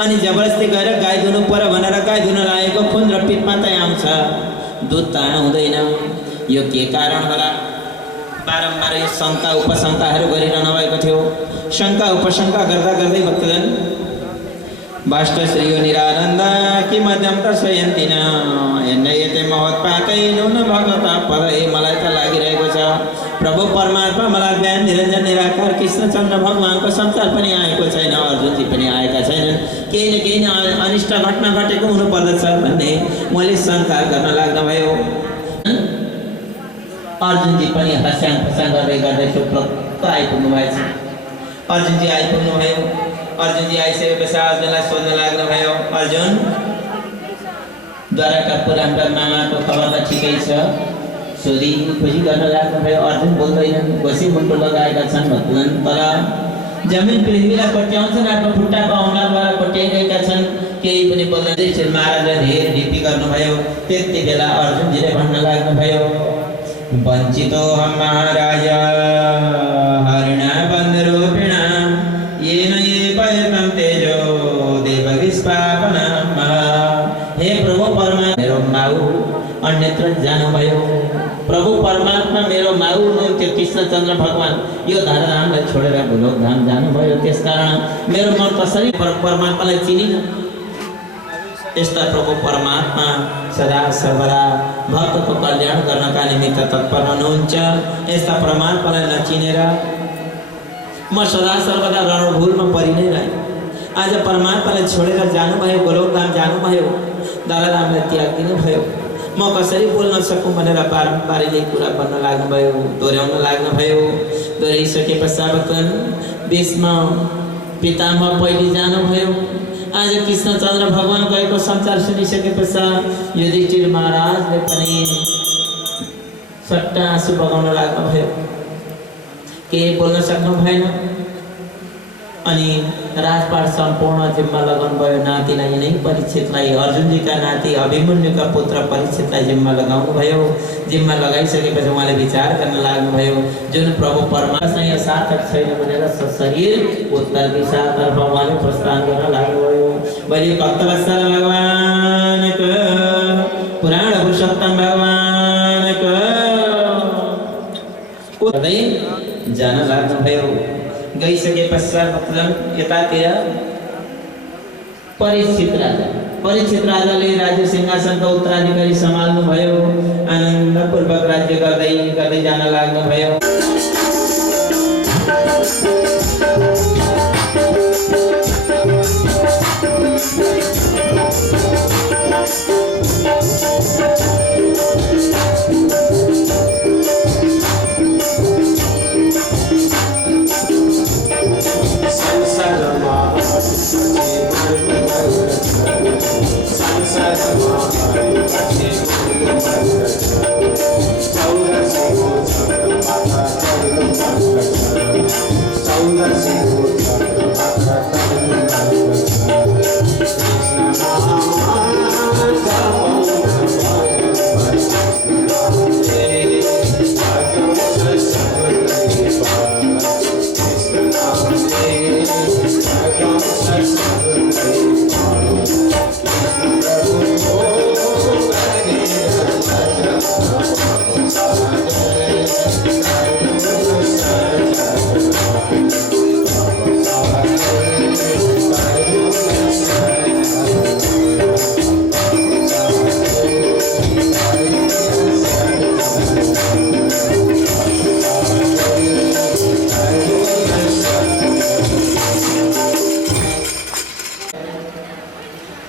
अनि जबरजस्ती गएर गाई धुनु पर्यो भनेर गाई धुन लागेको खुन र पिप मात्रै आउँछ, दुध त आउँदैन। यो के कारण होला। बारम्बार यो शङ्का उपशङ्काहरू गरिरहनु भएको थियो। शङ्का उपशङ्का गर्दा गर्दै भक्तजन बाष्ट श्रीयो निरानन्द कि मध्यम दर्शयन्तिन यन्नयते महोत्पातै नुन भगवता पदे। मलाई त लागिरहेको छ प्रभु परमात्मा मलाई बिहान निरञ्जन निराकार कृष्णचन्द्र भगवानको संसार पनि आएको छैन। अर्जुनजी पनि आएका छैनन्। केही न केही अनिष्ट घटना घटेको हुनुपर्दछ भन्ने मैले शङ्का गर्न लाग्नुभयो। अर्जुनजी पनि हस्याङ फस्याङ गर्दै चुप्प आइपुग्नु भएछ। अर्जुनजी आइपुग्नुभयो। अर्जुनजी आइसकेपछि अर्जुनलाई सोध्न लाग्नुभयो, अर्जुन द्वारकापुर हाम्रा मामाको खबर त ठिकै छ। खोजी गर्न लाग्नुभयो। अर्जुन बोल्दैनन्। घोसी मुन्टो लगाएका छन् भक्तजन। तर जमिन पृथ्वीलाई कोट्याउँछन्। आफ्नो खुट्टाको औँलाद्वारा कोट्याइरहेका छन्। केही पनि बोल्दैन। महाराजले धेरै ढिपी गर्नुभयो। त्यति बेला अर्जुनजीले भन्न लाग्नुभयो, वञ्चितो हम महाराज हरिणा बन्धरूपिण येन ये पयतं तेजो देव विस्पापनम्। हे प्रभु परमात्मा मेरो माउ अन्यत्र जानुभयो। प्रभु परमात्मा मेरो माउ हुनुहुन्थ्यो कृष्णचन्द्र भगवान। यो धराधामलाई छोडेर गोलोकधाम जानुभयो। त्यसकारण मेरो मन कसरी परमात्मालाई चिनिन। यस्ता प्रभु परमात्मा सदा सर्वदा भक्तको कल्याण गर्नका निमित्त तत्पर हुनुहुन्छ। यस्ता परमात्मालाई नचिनेर म सदा सर्वदा रणभूलमा परि नै रहे। आज परमात्मालाई छोडेर जानुभयो, गोलोकधाम जानुभयो, धराधामलाई त्याग दिनुभयो। म कसरी बोल्न सकूँ भनेर बारम्बार यही कुरा भन्न लाग्नुभयो, दोहोऱ्याउन लाग्नुभयो। दोहोऱ्याइसके पश्चात बिचमा पितामह पहिले जानुभयो। आज कृष्णचन्द्र भगवान गएको संसार सुनिसके पश्चात युधिष्ठिर महाराजले पनि सट्टा आँसु बगाउन लाग्नुभयो, केही बोल्न सक्नु भएन। अनि राजपाट सम्पूर्ण जिम्मा लगाउनु भयो नातिलाई नै परीक्षितलाई, अर्जुनजीका नाति अभिमन्युका पुत्र परीक्षितलाई जिम्मा लगाउनु भयो। जिम्मा लगाइसकेपछि उहाँले विचार गर्न लाग्नुभयो, जुन प्रभु परमात्मा यहाँ सार्थक छैन भनेर शरीर उत्तर दिशातर्फ उहाँले प्रस्थान गर्न लाग्नुभयो। बलि भक्तवत्सल भगवानको, पुराण पुरुषोत्तम भगवानको गर्दै जान लाग्नुभयो। गइसके पश्चात यतातिर परीक्षित राजाले राज्य सिंहासनको उत्तराधिकारी सम्हाल्नुभयो। आनन्दपूर्वक राज्य गर्दै गर्दै जान लाग्नुभयो।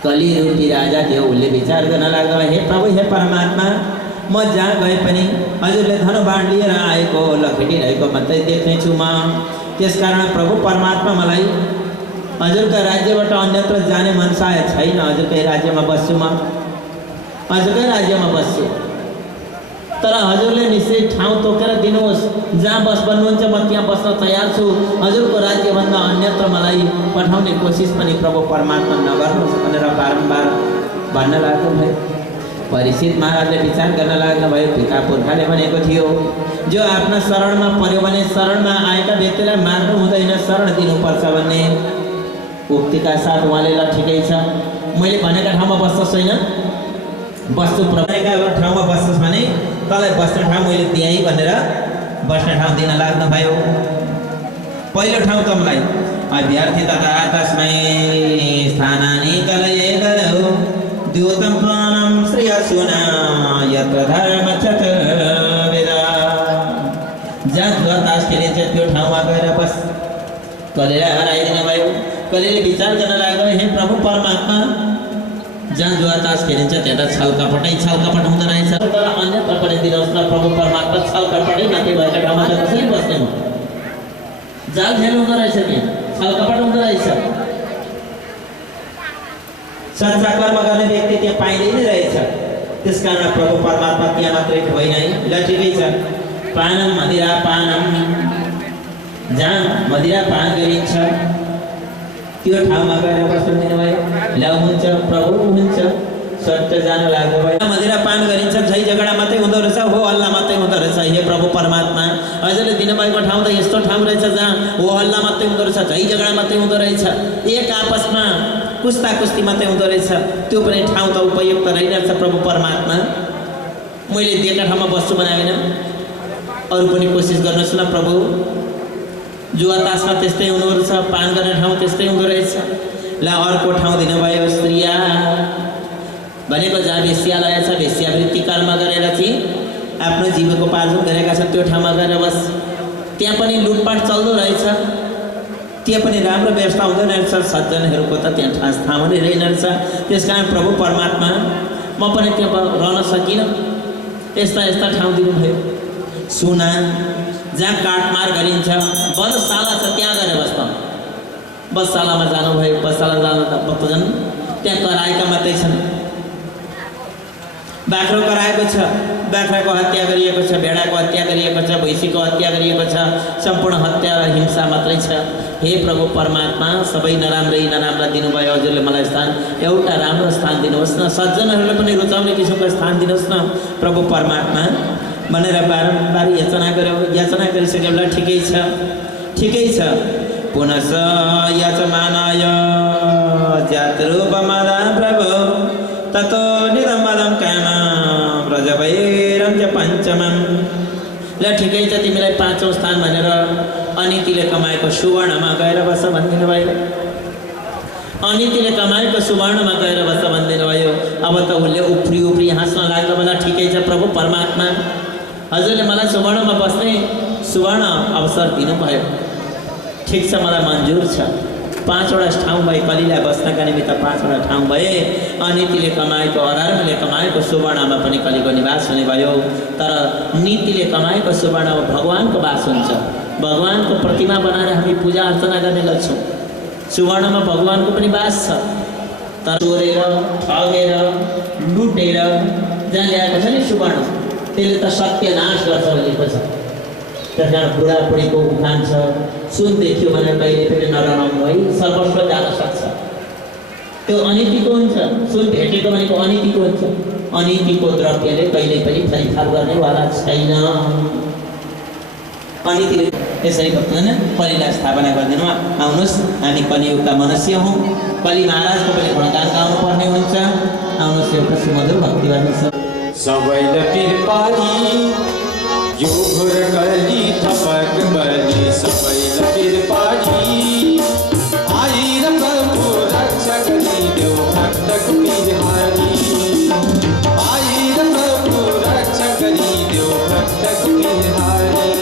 कलियुगी राजा थियो, उसले विचार गर्न लाग्दा हे प्रभु, हे परमात्मा, म जहाँ गए पनि हजुरले धनुबाण लिएर आएको लखेटिरहेको मात्रै देख्नेछु म। त्यसकारण प्रभु परमात्मा मलाई हजुरका राज्यबाट अन्यत्र जाने मन सायद छैन। हजुरकै राज्यमा बस्छु म, हजुरकै राज्यमा बस्छु। तर हजुरले निश्चय ठाउँ तोकेर दिनुहोस्, जहाँ बस्नुहुन्छ म त्यहाँ बस्न तयार छु। हजुरको राज्यभन्दा अन्यत्र मलाई पठाउने कोसिस पनि प्रभु परमात्मा नगर्नुहोस् भनेर बारम्बार भन्न लाग्नुभयो। परीक्षित महाराजले विचार गर्न लाग्नुभयो, पिता पुर्खाले भनेको थियो, जो आफ्ना शरणमा पर्यो भने शरणमा आएका व्यक्तिलाई मार्नु हुँदैन, शरण दिनुपर्छ भन्ने उक्तिका साथ उहाँले ल ठिकै छ, मैले भनेका ठाउँमा बस्छस् होइन, वस्तु प्रभुका ठाउँमा बस्छस् भने तँलाई बस्ने ठाउँ मैले दिएँ भनेर बस्ने ठाउँ दिन लाग्नुभयो। पहिलो ठाउँ त मलाई अभ्यर्थी तथा तस्मै स्थानानि कलये गरौ द्योतं प्राणं श्रेयसुना यत्र धर्म चतुर्वेदा। जहाँ द्वातास खेलिन्छ त्यो ठाउँमा गएर बस। कलेलाई हराइदिनु भयो। कलेले विचार गर्न लाग्यो, हे प्रभु परमात्मा, जहाँ जुवातास खेलिन्छ त्यहाँ त छलकपट हुँदो रहेछ, तर अन्यत्र पनि दिनुहोस् न प्रभु परमात्मा। छलकपटै माथि भएका ठाउँमा त कसरी बस्ने म? जाल खेल हुँदो रहेछ, त्यहाँ छलकपट हुँदो रहेछ। सच्चा कर्म गर्ने व्यक्ति त्यहाँ पाइँदैन रहेछ। त्यसकारण प्रभु परमात्मा त्यहाँ मात्रै होइन है। ल ठिकै छ, पानम मदिरा पानम, जहाँ मदिरा पान गरिन्छ त्यो ठाउँमा गएर बस्नु दिनुभयो। ल हुन्छ प्रभु, हुन्छ। सट्ट जान लाग्नु भयो। मदिरा पान गरिन्छ, झै झगडा मात्रै हुँदो रहेछ, हो हल्ला मात्रै हुँदो रहेछ। हे प्रभु परमात्मा, हजुरले दिनुभएको ठाउँ त यस्तो ठाउँ रहेछ जहाँ हो हल्ला मात्रै हुँदो रहेछ, झै झगडा मात्रै हुँदो रहेछ, एक आपसमा कुस्ता कुस्ती मात्रै हुँदो रहेछ। त्यो पनि ठाउँ त उपयुक्त रहेनछ प्रभु परमात्मा। मैले दिएका ठाउँमा बस्छु बनाएन, अरू पनि कोसिस गर्नुहोस् न प्रभु। जुवातासमा त्यस्तै हुँदो रहेछ, पान गर्ने ठाउँ त्यस्तै हुँदो रहेछ। ल अर्को ठाउँ दिनुभयो, स्त्रिया भनेको जहाँ वेश्यालय छ, वेश्यावृत्ति कर्म गरेर चाहिँ आफ्नो जीवकोपार्जन गरेका छन् त्यो ठाउँमा गएर बस। त्यहाँ पनि लुटपाट चल्दो रहेछ, त्यहाँ पनि राम्रो व्यवस्था हुँदैन रहेछ सज्जनहरूको त त्यहाँ ठाउँ नै रहेन रहेछ। त्यस कारण प्रभु परमात्मा म पनि त्यहाँ रहन सकिनँ। यस्ता यस्ता ठाउँ दिनुभयो। सुना जहाँ काटमार गरिन्छ बधशाला छ त्यहाँ गएर बस्न। बधशालामा जानुभयो। बधशाला जानु त भक्तजन त्यहाँ कराएका मात्रै छन्। बाख्रो कराएको छ, बाख्राको हत्या गरिएको छ, भेडाको हत्या गरिएको छ, भैँसीको हत्या गरिएको छ। सम्पूर्ण हत्या र हिंसा मात्रै छ। हे प्रभु परमात्मा सबै नराम्रा दिनुभयो। हजुरले मलाई स्थान एउटा राम्रो स्थान दिनुहोस् न। सज्जनहरूले पनि रुचाउने किसिमको स्थान दिनुहोस् न प्रभु परमात्मा भनेर बारम्बार याचना गरिसकेला। ठिकै छ। पुनः याचमानाय जातरूपमदा प्रभु ततो निरमदम कामं व्रजवैरं च पञ्चमं। ल ठिकै छ तिमीलाई 5औं स्थान भनेर अनितिले कमाएको सुवर्णमा गएर बस भनिदिनु भयो। अनितिले कमाएको सुवर्णमा गएर बस भनिदिनु भयो। अब त उसले उफ्री हाँस्न लाग्यो बेला ठिकै छ प्रभु परमात्मा हजुरले मलाई सुवर्णमा बस्ने सुवर्ण अवसर दिनुभयो। ठिक छ मलाई मन्जुर छ। 5वटा ठाउँ भए कलिलाई बस्नका निमित्त 5वटा ठाउँ भए। अनितिले कमाएको अरार्मले कमाएको सुवर्णमा पनि कलिको निवास हुने भयो। तर नीतिले कमाएको सुवर्णमा भगवानको वास हुन्छ। भगवानको प्रतिमा बनाएर हामी पूजा अर्चना गर्ने गर्छौँ। सुवर्णमा भगवानको पनि वास छ। तर चोरेर ठगेर लुटेर जहाँ ल्याएको छ नि सुवर्ण त्यसले त सत्यनाश गर्छ भनेको छ। त्यस कारण बुढाबुढीको उखान छ सुन देख्यो भने कहिले पनि नरमाउनु है सर्वस्व जान सक्छ। त्यो अनितिको हुन्छ। सुन भेटेको भनेको अनितिको हुन्छ। अनितिको द्रव्यले कहिले पनि फलिफाल गर्नेवाला छैन। अनितिले यसरी भक्तजन कलिलाई स्थापना गरिदिनु। आउनुहोस् हामी कलियुगका मनुष्य हौँ। कलि महाराजको पनि गुणगान गाउनु पर्ने हुन्छ। आउनुहोस् एउटा सुमधुर भक्ति गर्नुहोस्। सबैले पिरपारी यो घोर कली थपक बली सबैले पिरपारी आइर प्रभु रक्षा गरिदेऊ भक्तको बिहारी। आइर प्रभु रक्षा गरिदेऊ भक्तको बिहारी।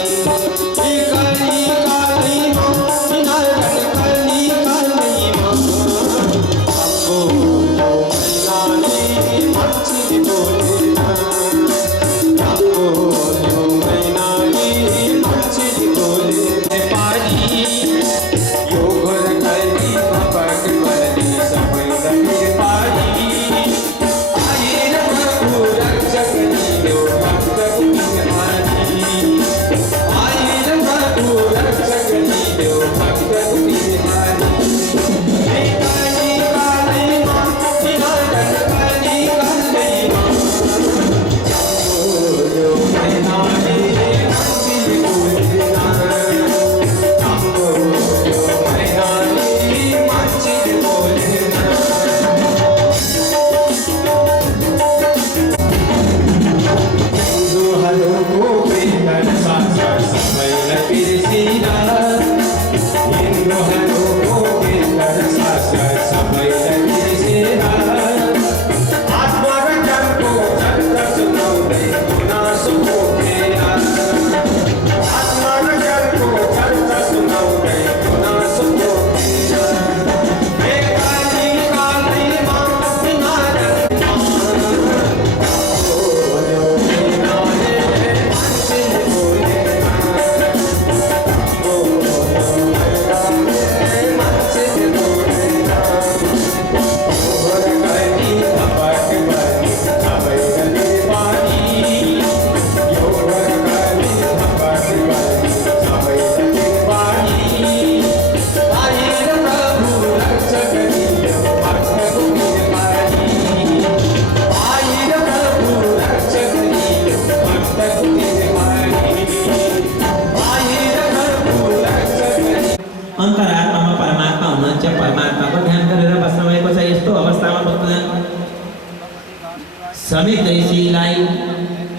समेत ऋषिलाई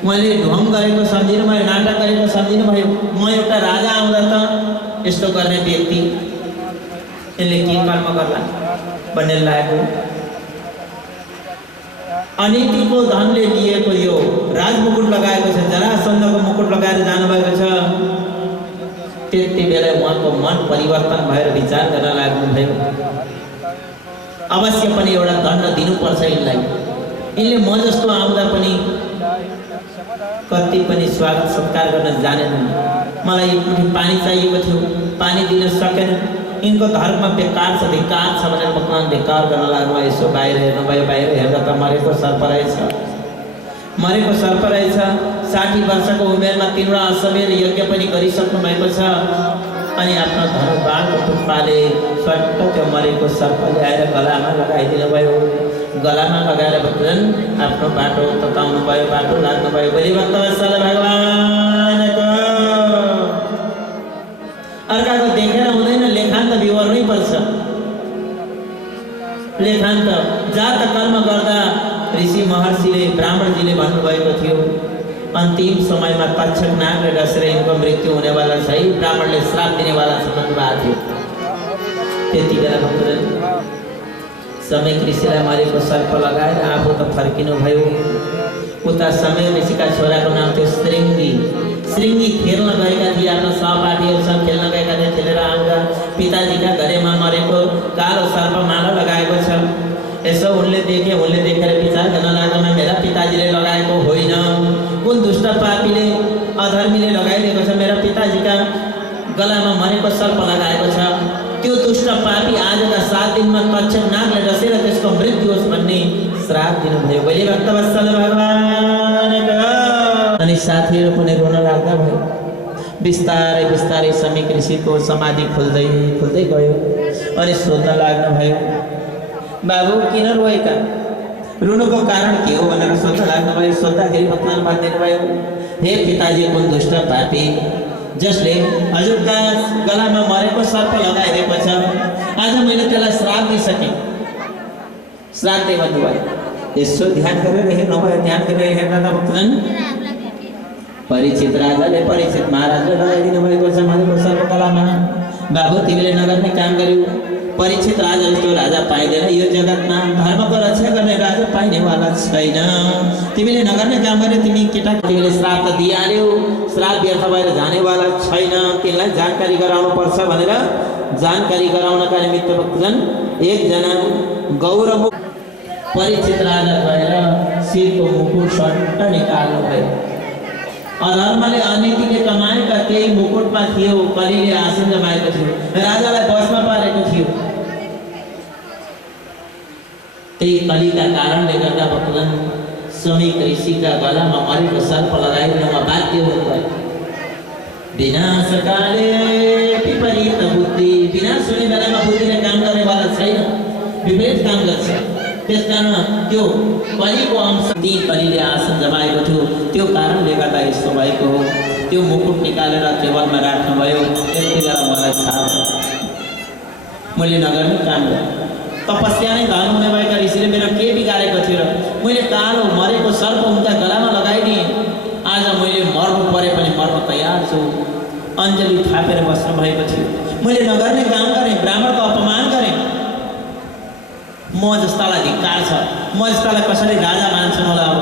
उहाँले ढोङ गरेको सम्झिनु भयो। नाटक गरेको सम्झिनु भयो। म एउटा राजा आउँदा त यस्तो गर्ने व्यक्ति यसले के कर्म गर्ला भन्ने लागेको। अनितिको धनले लिएको यो राजमुकुट लगाएको छ। जरासन्धको मुकुट लगाएर जानुभएको छ। त्यति बेला उहाँको मन परिवर्तन भएर विचार गर्न लाग्नुभयो अवश्य पनि एउटा दण्ड दिनुपर्छ यिनलाई। यिनले म जस्तो आउँदा पनि कति पनि स्वागत सत्कार गर्न जानेनन्। मलाई एक मुठी पानी चाहिएको थियो, पानी दिन सकेन। यिनको धर्म बेकार छ, धिक्कार छ भनेर भगवान धिक्कार गर्न लाग्नु। यसो बाहिर हेर्नुभयो, बाहिर हेर्दा त मरेको सर्प रहेछ, मरेको सर्प रहेछ। 60 वर्षको उमेरमा 3वटा अश्वमेध यज्ञ पनि गरिसक्नु भएको छ। अनि आफ्नो धनुर्बाणको टुप्पाले स्वाट त्यो मरेको सर्पले आएर गलामा लगाइदिनु भयो। गलामा लगाएर भगवान आफ्नो बाटो तताउनु भयो, बाटो लाग्नु भयो। बलि भक्तवत्सल भगवानको अर्काको देखेर हुँदैन, लेखान्त बिहोर्नै पर्छ। लेखान्त जात कर्म गर्दा ऋषि महर्षिले ब्राह्मणजीले भन्नुभएको थियो अन्तिम समयमा तक्षक नागले डसेर यिनको मृत्यु हुनेवाला छ है, ब्राह्मणले श्राप दिनेवाला छ भन्नुभएको थियो। त्यति बेला भक्तजन समय ऋषिलाई मरेको सर्प लगाएर आफू त फर्किनु भयो। उता समय ऋषिका छोराको नाम थियो श्रृङ्गी। श्रृङ्गी खेल्न गएका थिए, आफ्नो सहपाठीहरूसँग खेल्न गएका थिए। खेलेर आउँदा पिताजीका घरमा मरेको कालो सर्प माला लगाएको छ। यसो उनले देखे, उनले देखेर विचार गर्न लाग्दा मेरा पिताजीले लगाएको होइन, कुन दुष्ट पापीले अधर्मीले लगाइदिएको छ, मेरा पिताजीका गलामा मरेको सर्प लगाएको छ। त्यो दुष्ट पापी आजका 7 दिनमा तक्षक नागले डसेर त्यसको मृत्यु होस् भन्ने श्राप दिनुभयो। बलि भक्तवत्सल भगवानको। अनि साथीहरू पनि रोन लाग्दा भयो। बिस्तारै बिस्तारै समीक ऋषिको समाधि खुल्दै खुल्दै गयो। अनि सोध्न लाग्नु भयो, बाबु किन रोएका, रुनुको कारण के हो भनेर सोध्न लाग्नु भयो। सोद्धाखेरि भगवान भनिदिनु भयो, हे पिताजी, कुन दुष्ट पापी जसले हजुरका गलामा मरेको सर्प लगाइदिएको छ, आज मैले त्यसलाई श्राप दिइसकेँ। श्राप दिए भन्नुभयो। यसो ध्यान गरेर हेर्नुभयो। ध्यान गरेर हेर्दा त भक्तजन परीक्षित राजाले परीक्षित महाराजले लगाइदिनु भएको छ मरेको सर्प गलामा। बाबु तिमीले नगर्ने काम गर्यौ। परीक्षित राजा जस्तो राजा पाइँदैन यो जगतमा, धर्मको रक्षा गर्ने राजा पाइनेवाला छैन। तिमीले नगर्ने काम गरे, तिमी केटा, तिमीले श्राप त दिइहाल्यौ, श्राप व्यर्थ भएर जानेवाला छैन। तिमीलाई जानकारी गराउनु पर्छ भनेर जानकारी गराउनका निमित्त भक्तजन एकजना गौरव परीक्षित राजा गएर शिरको मुकुट सट्ट निकाल्नु भयो। अधर्मले अनीतिले कमाएका त्यही मुकुटमा थियो कलीले आसन जमाएको थियो, राजालाई बसमा पारेको थियो। त्यही कलीका कारणले गर्दा भगवान समीक ऋषिका गलामा मरेको सर्प लगाइदिनमा बाध्य हुनुभयो। विनाशकाले विपरीत बुद्धि, विनाश हुने बेलामा बुद्धिले काम गर्नेवाला छैन, विपरीत काम गर्छ। त्यसकारण त्यो कलीको अंश ती कलीले आसन जमाएको थियो, त्यो कारणले गर्दा यस्तो भएको हो। त्यो मुकुट निकालेर टेबलमा राख्नुभयो। त्यति बेला मलाई थाहा भयो मैले नगर्ने काम गरेँ। तपस्या नै धर्म हुने भएका ऋषिले मेरो के बिगारेको थियो र मैले कालो मरेको सर्प उनका गलामा लगाइदिएँ। आज मैले मर्नु परे पनि मर्न तयार छु। अञ्जली थापेर बस्नु भएको थियो। मैले नगर्ने काम गरेँ, ब्राह्मणको अपमान गरेँ। म जस्तालाई धिक्कार छ, म जस्तालाई कसरी राजा मान्छन् होला अब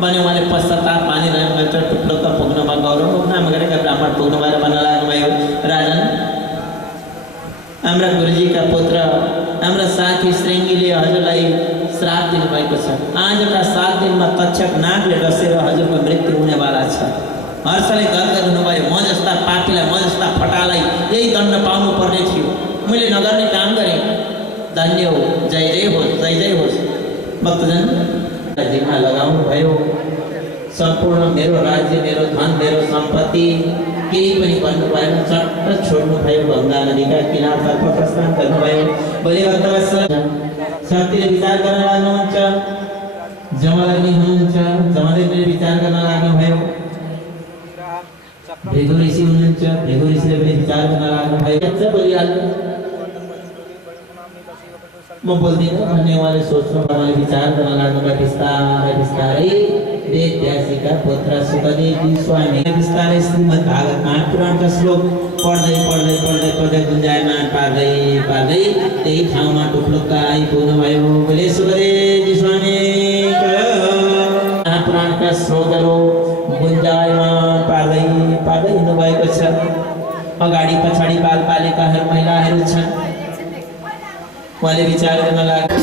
भने उहाँले पश्चाताप मानिरहनु भयो। टुप्लोक पुग्नुमा गौरव नाम गरेका ब्राह्मण पुग्नु भएर भन्न लाग्नुभयो, राजन, हाम्रा गुरुजीका पुत्र हाम्रा साथी श्रृङ्गीले हजुरलाई श्राप दिनुभएको छ। आजका 7 दिनमा तक्षक नागले डसेर हजुरको मृत्यु हुनेवाला छ। हर्षले गर्ग हुनुभयो, म जस्ता पापीलाई, म जस्ता फटालाई यही दण्ड पाउनु पर्ने थियो। मैले नगर्ने काम गरेँ। धन्य हो, जय जय होस्, जय जय होस्। भक्तजन जिम्मा लगाउनु भयो। सम्पूर्ण मेरो राज्य, मेरो धन, मेरो सम्पत्ति केही पनि भन्नु भएन। चट्ट छोड्नु भयो। गङ्गा नदीका किनारतर्फ प्रस्थान गर्नुभयो। बलि भक्तवत्सल शक्तिले विचार गर्न लाग्नुहुन्छ। जमदग्नि हुनुहुन्छ, जमदग्निले विचार गर्न लाग्नुभयो। भृगु ऋषि हुनुहुन्छ, भृगु ऋषिले पनि विचार गर्न लाग्नुभयो। बोलिहाल्नु, म बोल्दिनँ भन्ने उहाँले सोच्नु, उहाँले विचार गर्न लाग्नुभयो। बिस्तारै बिस्तारै वेद व्यासीका पुत्र सुखदेव स्वामी बिस्तारै श्रीमद् भागवत महापुराणका श्लोक पढ्दै पढ्दै पढ्दै पढ्दै गुन्जायमान पार्दै पार्दै त्यही ठाउँमा टुप्लुक्क आइपुग्नु भयो। बोले सुखदेव स्वामी महापुराणका श्लोकहरू गुन्जायमान पार्दै पार्दै हिँड्नु भएको छ। अगाडि पछाडि बालबालिकाहरू महिलाहरू छन् उहाँले विचार गर्न लाग्यो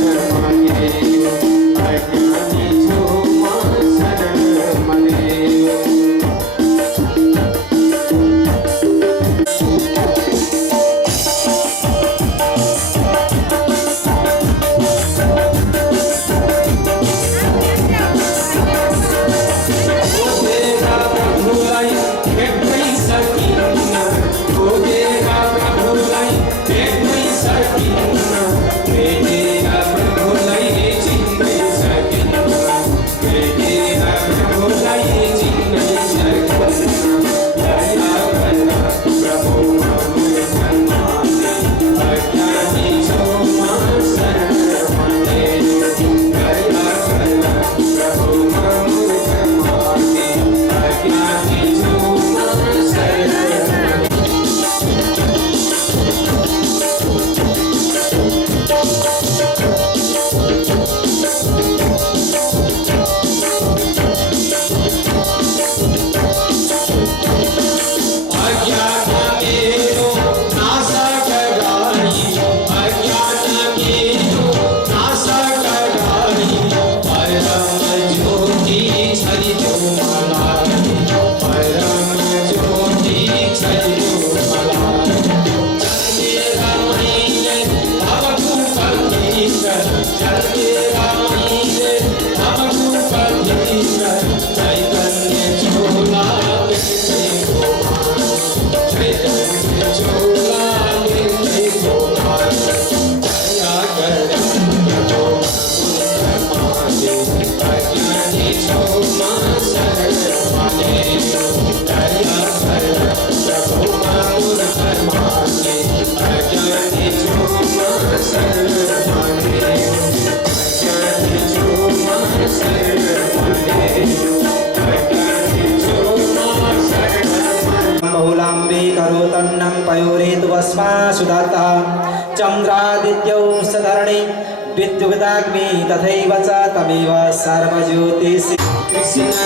बहुलाम्बीकरोतन्नं पयोरेतुवस्मा सुदत्तः चन्द्रादित्यौ सधरणे विद्युदाग्नि तथैव च तमेव सर्वज्योतिषि कृष्ण